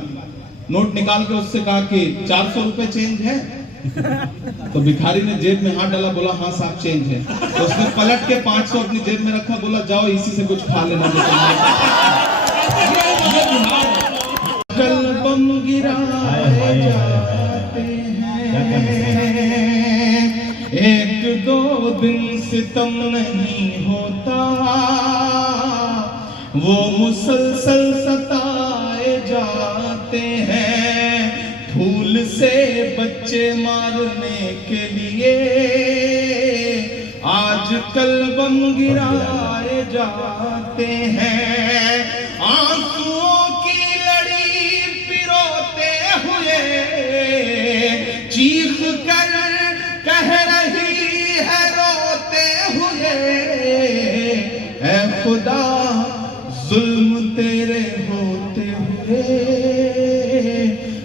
नोट निकाल के उससे कहा कि 400 रुपए चेंज है। तो भिखारी ने जेब में हाथ डाला, बोला हाँ साहब चेंज है। तो उसने पलट के 500 अपनी जेब में रखा, बोला जाओ इसी से कुछ खा लेना। कल बम गिराए जाते हैं, 1-2 दिन सितम नहीं होता, वो मुसलसल सताए जाते हैं, फूल से बच्चे मारने के लिए आजकल बम गिराए जाते हैं, आंसुओं की लड़ी पिरोते हुए चीख कर कह रही है रोते हुए, ऐ खुदा जुल्म तेरे होते हुए,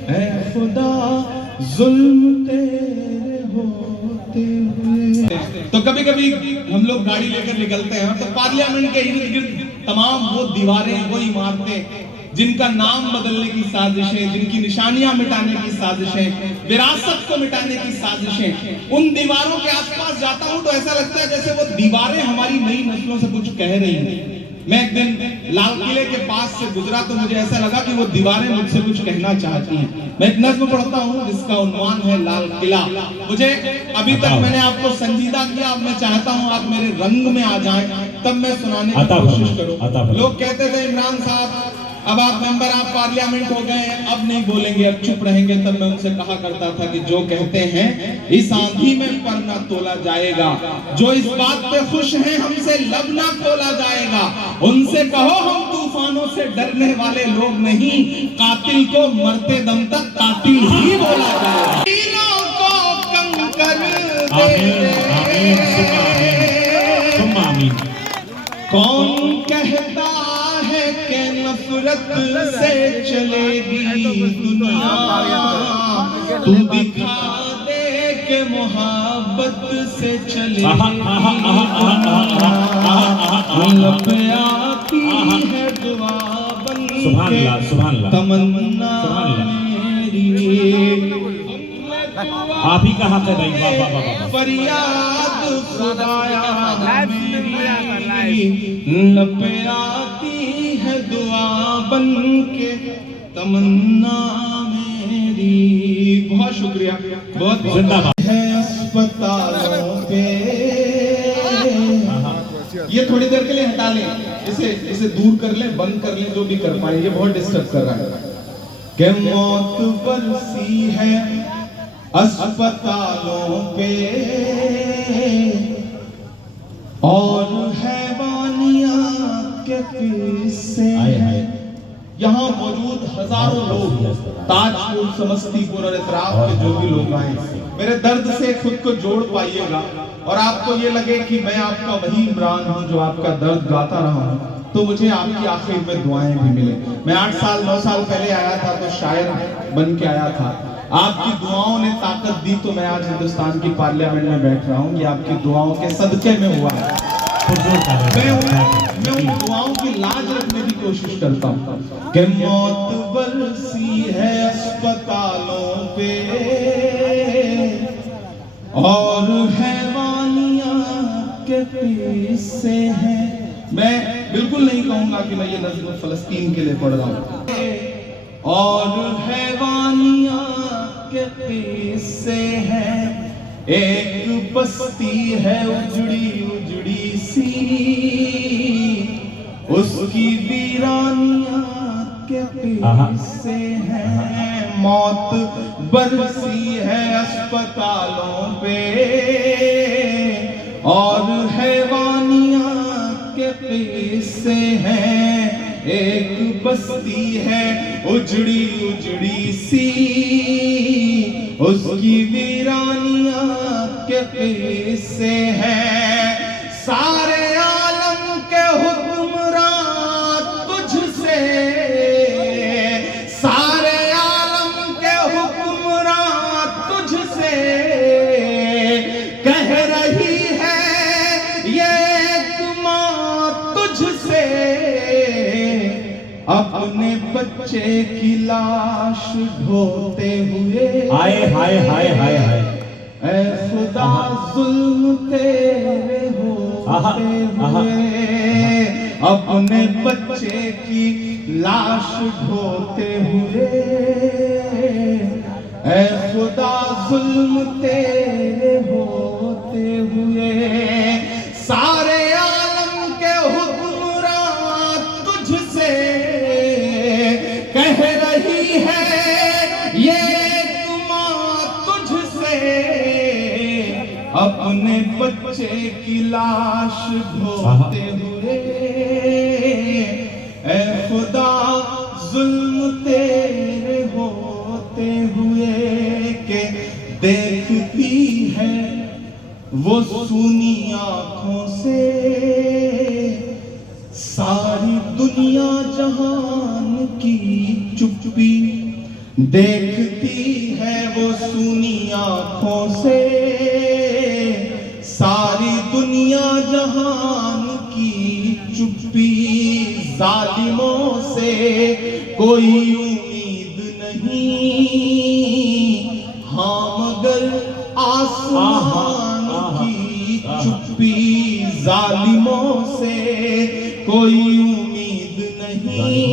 ऐ खुदा जुल्म तेरे होते हुए। तो कभी कभी हम लोग गाड़ी लेकर निकलते हैं तो पार्लियामेंट के इर्द गिर्द तमाम वो दीवारें, वो इमारतें जिनका नाम बदलने की साजिशें, जिनकी निशानियां मिटाने की साजिशें, विरासत को मिटाने की साजिशें, उन दीवारों के आसपास जाता हूं तो ऐसा लगता है जैसे वो दीवारें हमारी नई नस्लों से कुछ कह रही हैं। मैं एक दिन लाल किले के पास से गुजरा तो मुझे ऐसा लगा कि वो दीवारें मुझसे कुछ कहना चाहती हैं। मैं एक नज्म पढ़ता हूँ जिसका उन्वान है लाल किला। मुझे अभी तक मैंने आपको संजीदा किया, अब मैं चाहता हूँ आप मेरे रंग में आ जाएं, तब मैं सुनाने की कोशिश करूँ। लोग कहते थे इमरान साहब अब आप मेंबर ऑफ पार्लियामेंट हो गए हैं, अब नहीं बोलेंगे, अब चुप रहेंगे। तब मैं उनसे कहा करता था कि जो कहते हैं इस आंधी में पर ना तोला जाएगा, जो इस बात पे खुश हैं हमसे लब ना खोला जाएगा, उनसे कहो हम तूफानों से डरने वाले लोग नहीं, कातिल को मरते दम तक कातिल ही बोला जाएगा। तीनों को कंकर कौन कहता है कि नफरत से चलेगी दुनिया, तू दिखा दे के मोहब्बत से चलेगी लब आती है दुआ बन के तमन्ना मेरी। आप ही कहा है भाई, वाह वाह वाह। फरियाद खुदाया मेरी, लब आती है दुआ बन के तमन्ना मेरी। बहुत शुक्रिया, बहुत जिंदाबाद है अस्पतालों पे। ये थोड़ी देर के लिए हटा लें, इसे दूर कर लें, बंद कर लें, जो भी कर पाए, ये बहुत डिस्टर्ब कर रहा है। कि मौत बरसी है अस्पतालों पे और हैवानिया के किस्से। यहाँ मौजूद हजारों लोग, ताजपुर, समस्तीपुर और इतराफ के जो भी लोग आए, मेरे दर्द से खुद को जोड़ पाइएगा और आपको ये लगे कि मैं आपका वही इमरान हूँ जो आपका दर्द गाता रहा हूँ, तो मुझे आपकी आखिर में दुआएं भी मिले। मैं 8 साल 9 साल पहले आया था तो शायर बन के आया था, आपकी दुआओं ने ताकत दी तो मैं आज हिंदुस्तान की पार्लियामेंट में बैठ रहा हूँ। ये आपकी दुआओं के सदके में हुआ है। मैं उन दुआओं की लाज रखने की कोशिश करता हूँ कि मौत बरसी है अस्पतालों पे और हैवानिया के किस्से हैं। मैं बिल्कुल नहीं कहूंगा कि मैं ये नज़्म फलस्तीन के लिए पढ़ रहा हूँ। और हैवानिया के किस्से हैं, एक बस्ती है उजड़ी उजड़ी सी, उसकी वीरानिया के किस्से हैं। मौत बरसी है अस्पतालों पे और हैवानिया के किस्से हैं, एक बस्ती है उजड़ी उजड़ी सी, उसकी वीरानिया के किस्से हैं। सारे आलम के हुक्मरान तुझसे, सारे आलम के हुक्मरान तुझसे कह रही है ये एक माँ तुझसे, अपने बच्चे की लाश ढोते हुए। हाय हाय हाय हाय हाय। ऐ खुदा जुल्म तेरे होते हुए, अपने बच्चे की लाश ढोते हुए। ऐ खुदा जुल्म तेरे होते हुए, सारे आलम के हुक्मरान तुझसे कह रही है ये एक माँ तुझसे, अपने बच्चे की लाश ढोते हुए। ऐ खुदा जुल्म तेरे होते हुए के देखती है वो सूनी आंखों से सारी दुनिया जहान की चुप्पी, देखती है वो सूनी आंखों से सारी दुनिया जहान की चुप्पी। जालिमों से कोई उम्मीद नहीं, हाँ मगर आसमान की चुप्पी। जालिमों से कोई उम्मीद नहीं,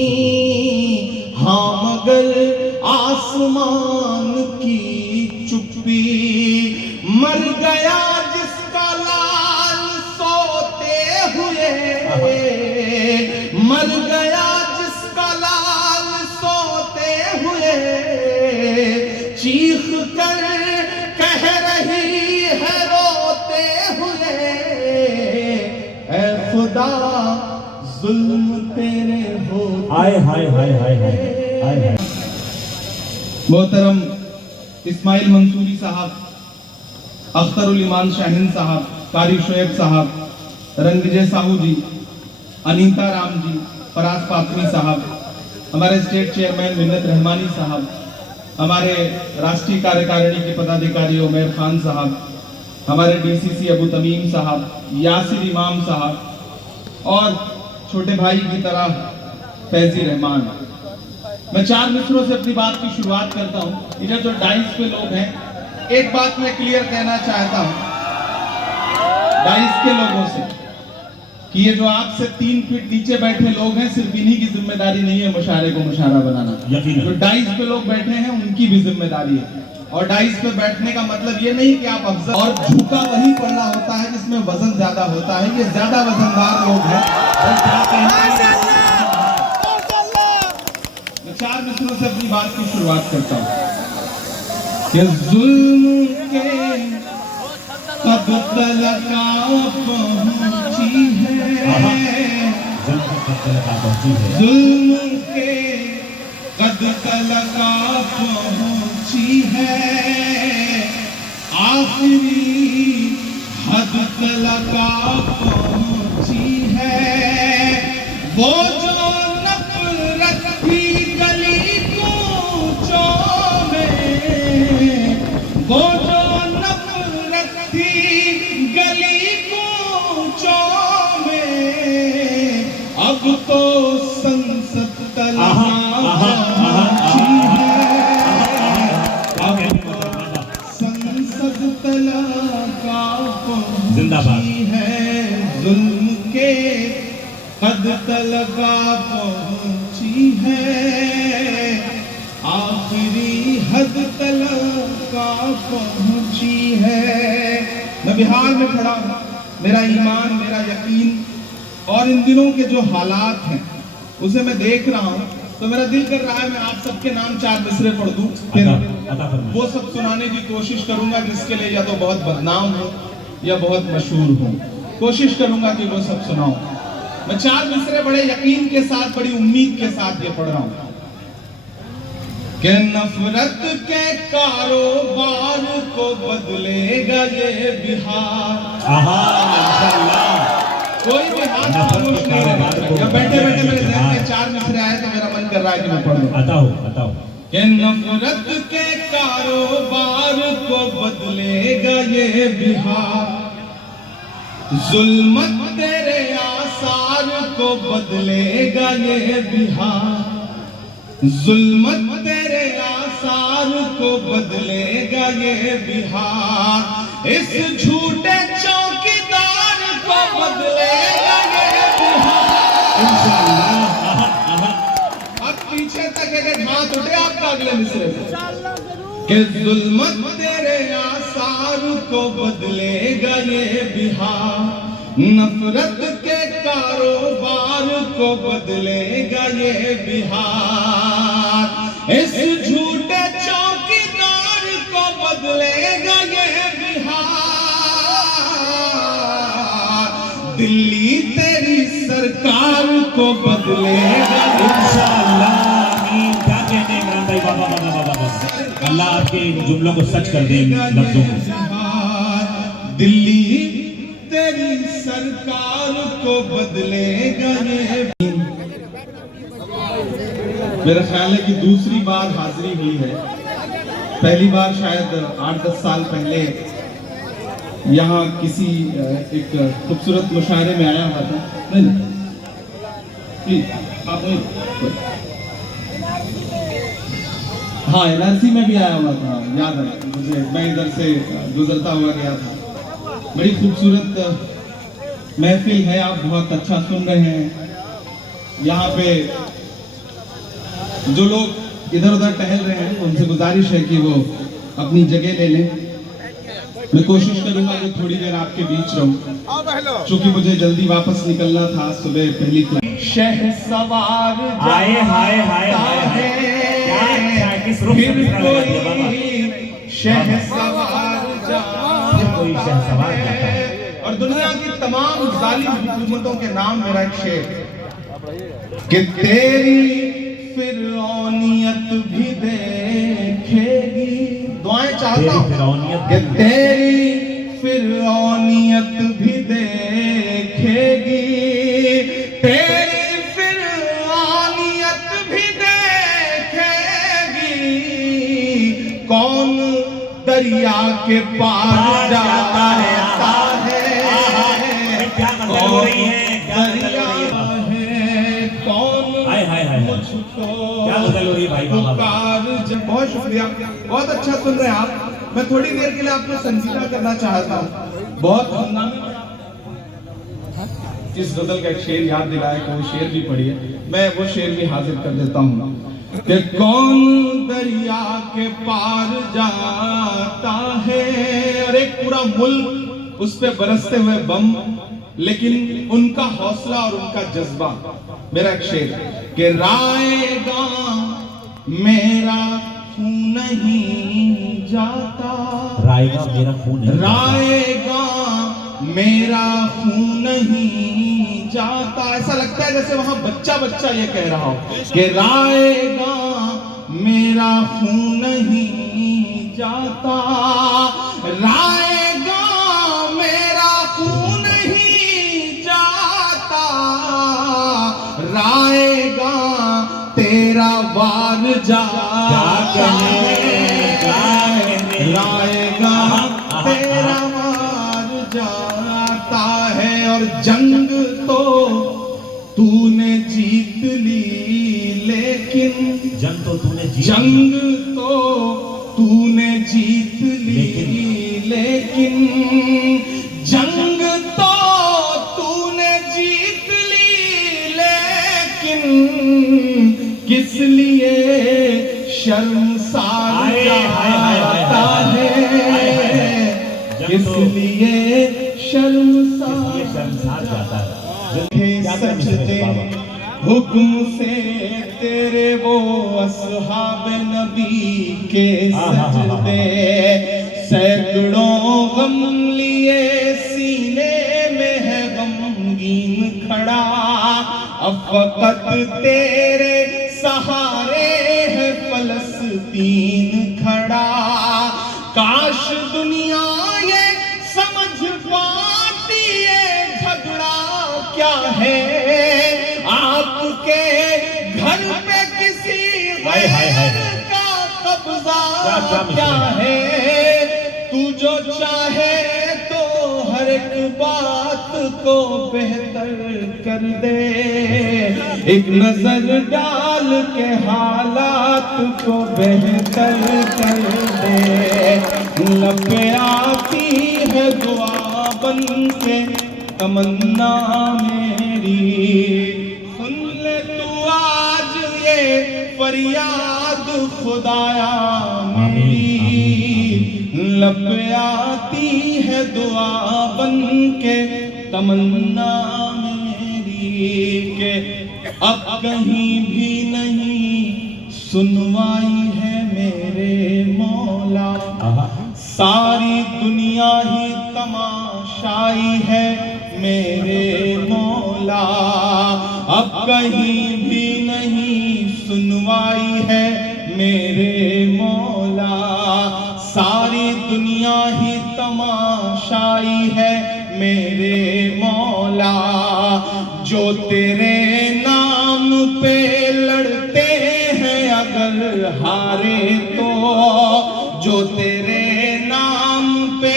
हाँ मगर आसमान की चुप्पी। मर गया जिसका लाल सोते हुए, मर गया जिसका लाल जुल्म तेरे हो। हाय हाय हाय हाय हाय हाय हाय। मोहतरम इस्माइल मंसूरी साहब, अख्तरुल ईमान शाहीन साहब, कारी शोएब साहब, रंगजे साहू जी, अनीता राम जी, फराज फातमी साहब, हमारे स्टेट चेयरमैन मिन्नत रहमानी साहब, हमारे राष्ट्रीय कार्यकारिणी के पदाधिकारी उमर खान साहब, हमारे डीसीसी अबू तमीम साहब, यासिर इमाम साहब और छोटे भाई की तरह फैजी रहमान। मैं 4 मिसरों से अपनी बात की शुरुआत करता हूँ। इधर जो डाइस पे लोग हैं, एक बात मैं क्लियर कहना चाहता हूँ डाइस के लोगों से कि ये जो आपसे 3 फीट नीचे बैठे लोग हैं, सिर्फ इन्हीं की जिम्मेदारी नहीं है मुशायरे को मुशायरा बनाना। यकीनन। जो डाइस पे लोग बैठे हैं उनकी भी जिम्मेदारी है। और डाइस पे बैठने का मतलब ये नहीं कि आप अफजल, और झुका वही पड़ना होता है जिसमें वजन ज्यादा होता है। ये ज्यादा वजनदार लोग हैं। और क्या कहना है, 4 मिसरों से अपनी बात की शुरुआत करता हूँ कि जुल्म के कद तलका पहुंची है, जुल्म के कद तलका पहुंची है, आखिरी हद तलका पहुंची है। वो जो नफरत की गली कूचों में, वो जो नफरत की गली कूचों में, अब तो संसद तलका पहुंची है, अब तो संसद तलका पहुंची है। जुल्म के हद तलका पहुंची है, आखिरी हद तलका पहुंची है। मैं बिहार में खड़ा हूं, मेरा ईमान, मेरा यकीन और इन दिनों के जो हालात हैं उसे मैं देख रहा हूं, तो मेरा दिल कर रहा है मैं आप सबके नाम 4 मिसरे पढ़ दूं, फिर वो सब सुनाने की कोशिश करूंगा जिसके लिए या तो बहुत बदनाम हो या बहुत मशहूर हो। कोशिश करूंगा कि वो सब सुनाऊं। मैं 4 मिसरे बड़े यकीन के साथ, बड़ी उम्मीद के साथ ये पढ़ रहा हूं कि नफरत के कारोबार को बदलेगा ये बिहार। कोई भी हाथ खामोश नहीं रहेगा। या बैठे बैठे मेरे ज़हन में 4 मिसरे आए तो मेरा मन कर रहा है कि मैं पढ़ लूं। बताओ कि नफरत के कारोबार को बदलेगा ये बिहार, जुल्मत तेरे आसार को बदलेगा ये बिहार, जुल्मत तेरे आसार को बदलेगा ये बिहार, इस झूठे चौकीदार को बदलेगा ये बिहार इंशाअल्लाह। अब पीछे तक एक हाथ उठे आपका अगले मिसरे कि जुल्मत तेरे आसार को बदलेगा ये बिहार, नफरत के कारोबार को बदलेगा ये बिहार, इस झूठे चौकीदार को बदलेगा ये बिहार, दिल्ली तेरी सरकार को बदलेगा इंशाअल्लाह। क्या कहते हैं इमरान भाई? बाबा अल्लाह आपके इन जुमलों को सच कर दे लफ्जों को। दिल्ली तेरी सरकार को बदलेगा ये। मेरा ख्याल है कि दूसरी बार हाजिरी हुई है। पहली बार शायद 8-10 साल पहले यहाँ किसी एक खूबसूरत मुशायरे में आया हुआ था। नहीं प्लीज आप नहीं। हाँ, एनआरसी में भी आया हुआ था, याद है मुझे। मैं इधर से गुजरता हुआ गया था। बड़ी खूबसूरत महफिल है, आप बहुत अच्छा सुन रहे हैं। यहाँ पे जो लोग इधर उधर टहल रहे हैं उनसे गुजारिश है कि वो अपनी जगह ले लें। मैं कोशिश करूंगा कि थोड़ी देर आपके बीच रहूं, क्योंकि मुझे जल्दी वापस निकलना था सुबह पहली क्लास। शहसवार हाय हाय हाय हाय, क्या किस रूप से निकल बाबा? शहसवार कोई शहसवार जाता है और दुनिया की तमाम जालिम हुकूमतों के नाम मेरा एक शेर कि तेरी फिरौनियत भी देखेगी, दुआएं चाहता हूं कि तेरी फिरौनियत भी देखेगी, तेरी फिरौनियत भी देखेगी, कौन दरिया के पार जाता है, क्या मजा हो रही है, क्या दरिया है, कौन मुझको क्या गजल हो रही है भाई पुकार। बहुत शुक्रिया, बहुत अच्छा सुन रहे हैं आप। मैं थोड़ी देर के लिए आपको संजीदा करना चाहता हूँ। बहुत हंगामे इस गजल का एक शेर याद दिलाया कि वो शेर भी पढ़िए, मैं वो शेर भी हाजिर कर देता हूँ कि कौन दरिया के पार जाता है, और एक पूरा मुल्क उस पे बरसते हुए बम, लेकिन उनका हौसला और उनका जज्बा। मेरा एक शेर कि रायगा मेरा खून नहीं जाता, रायगा मेरा खून नहीं, रायगा मेरा खून नहीं जाता। ऐसा लगता है जैसे वहां बच्चा बच्चा ये कह रहा हो कि रायगा मेरा खून नहीं जाता, रायगा मेरा खून नहीं जाता, रायगा तेरा वार जाता है, रायगा तेरा वार जाता है। और जंग तो तूने जीत ली, लेकिन जंग तो तूने जीत, जंग तो तूने जीत ली, लेकिन जंग तो तूने जीत ली, लेकिन किस लिए शर्मसार जाता है, किस लिए शर्मसार जाता है। सजदे हुक्म से तेरे वो असहाब नबी के सजदे, सैकड़ों गम लिए सीने में है गमगीन खड़ा, अब फकत तेरे सहारे है फलस्तीन खड़ा। काश दुनिया ये समझ पाती है झगड़ा क्या है, आपके घर पे किसी गैर का कब्जा क्या है। तू जो चाहे तो हर एक बात को बेहतर कर दे, एक नजर डाल के हालात को बेहतर कर दे। लब पे आती है दुआ बन के तमन्ना मेरी, सुन ले तू आज ये फरियाद खुदाया मेरी। लब पे आती है दुआ बन के तमन्ना मेरी के अब कहीं भी नहीं सुनवाई है मेरे मौला, सारी दुनिया ही तमाशाई है मेरे मौला। अब कहीं भी नहीं सुनवाई है मेरे मौला, सारी दुनिया ही तमाशाई है मेरे मौला। जो तेरे नाम पे लड़ते हैं अगर हारे तो, जो तेरे नाम पे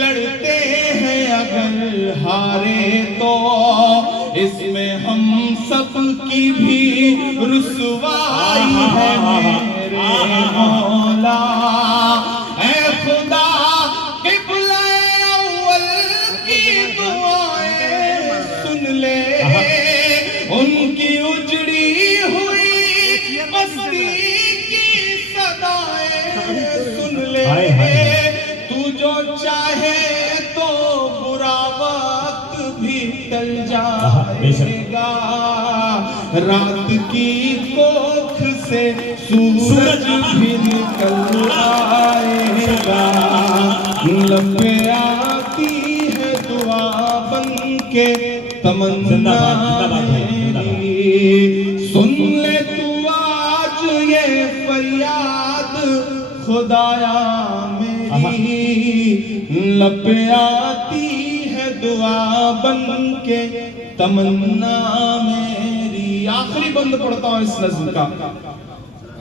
लड़ते हैं अगर हारे तो, इसमें हम सब की भी रुसवाई है मेरे मौला। ऐ खुदा क़िबला अव्वल की दुआएं सुन ले, उनकी उजड़ी हुई बस्ती की सदाएं सुन ले। तू जो चाहे तो बुरा वक्त भी टल जाएगा, रात की कोख से सूरज भी निकल आएगा। लब पे आती है दुआ के तमन्ना मेरी। सुन ले तू आज ये फरियाद खुदाया मेरी, लब पे आती है दुआ बन के तमन्ना मेरी। आखिरी बंद पढ़ता हूं इस नज़्म का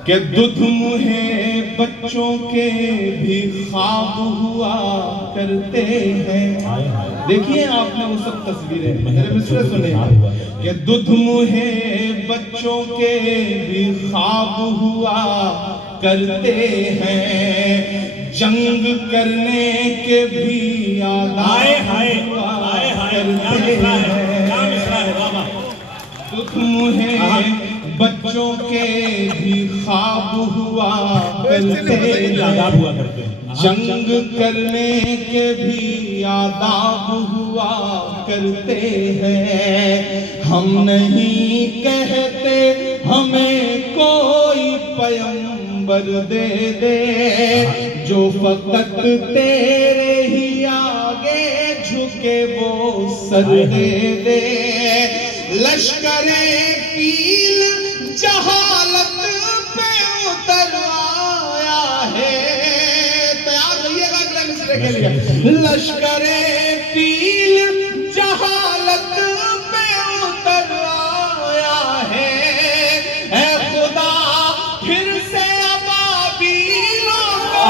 कि दूध मुहे बच्चों के भी ख्वाब हुआ करते हैं। देखिए आपने वो सब तस्वीरें, मेरे मिसरे सुने कि दूध मुहे बच्चों के भी ख्वाब हुआ करते हैं, जंग करने के भी आदाब हुआ करते हैं। दूध मुहे बच्चों के भी ख्वाब हुआ करते हैं, जंग करने के भी आदाब हुआ करते हैं। हम नहीं कहते हमें कोई पैगंबर दे दे, जो फकत तेरे ही आगे झुके वो सर दे दे। लश्करे पील जहालत पे उतरवाया है, तैयार रहिएगा अगले मिसरे के लिए। लश्करे पील जहालत पे उतरवाया है, ऐ खुदा फिर से अबाबीलों को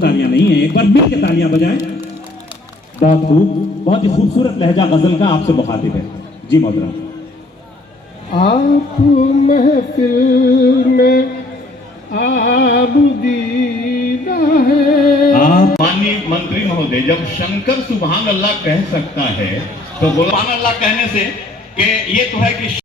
तालियां नहीं है, एक बार मिल के तालियां बजाएं। बहुत खूब, बहुत ही खूबसूरत लहजा गजल का आपसे मुखातिब है। जी मोहतरम। आप महफिल में आबुदीदा है। माननीय मंत्री महोदय, जब शंकर सुभान अल्लाह कह सकता है तो सुभान अल्लाह कहने से कि ये तो है कि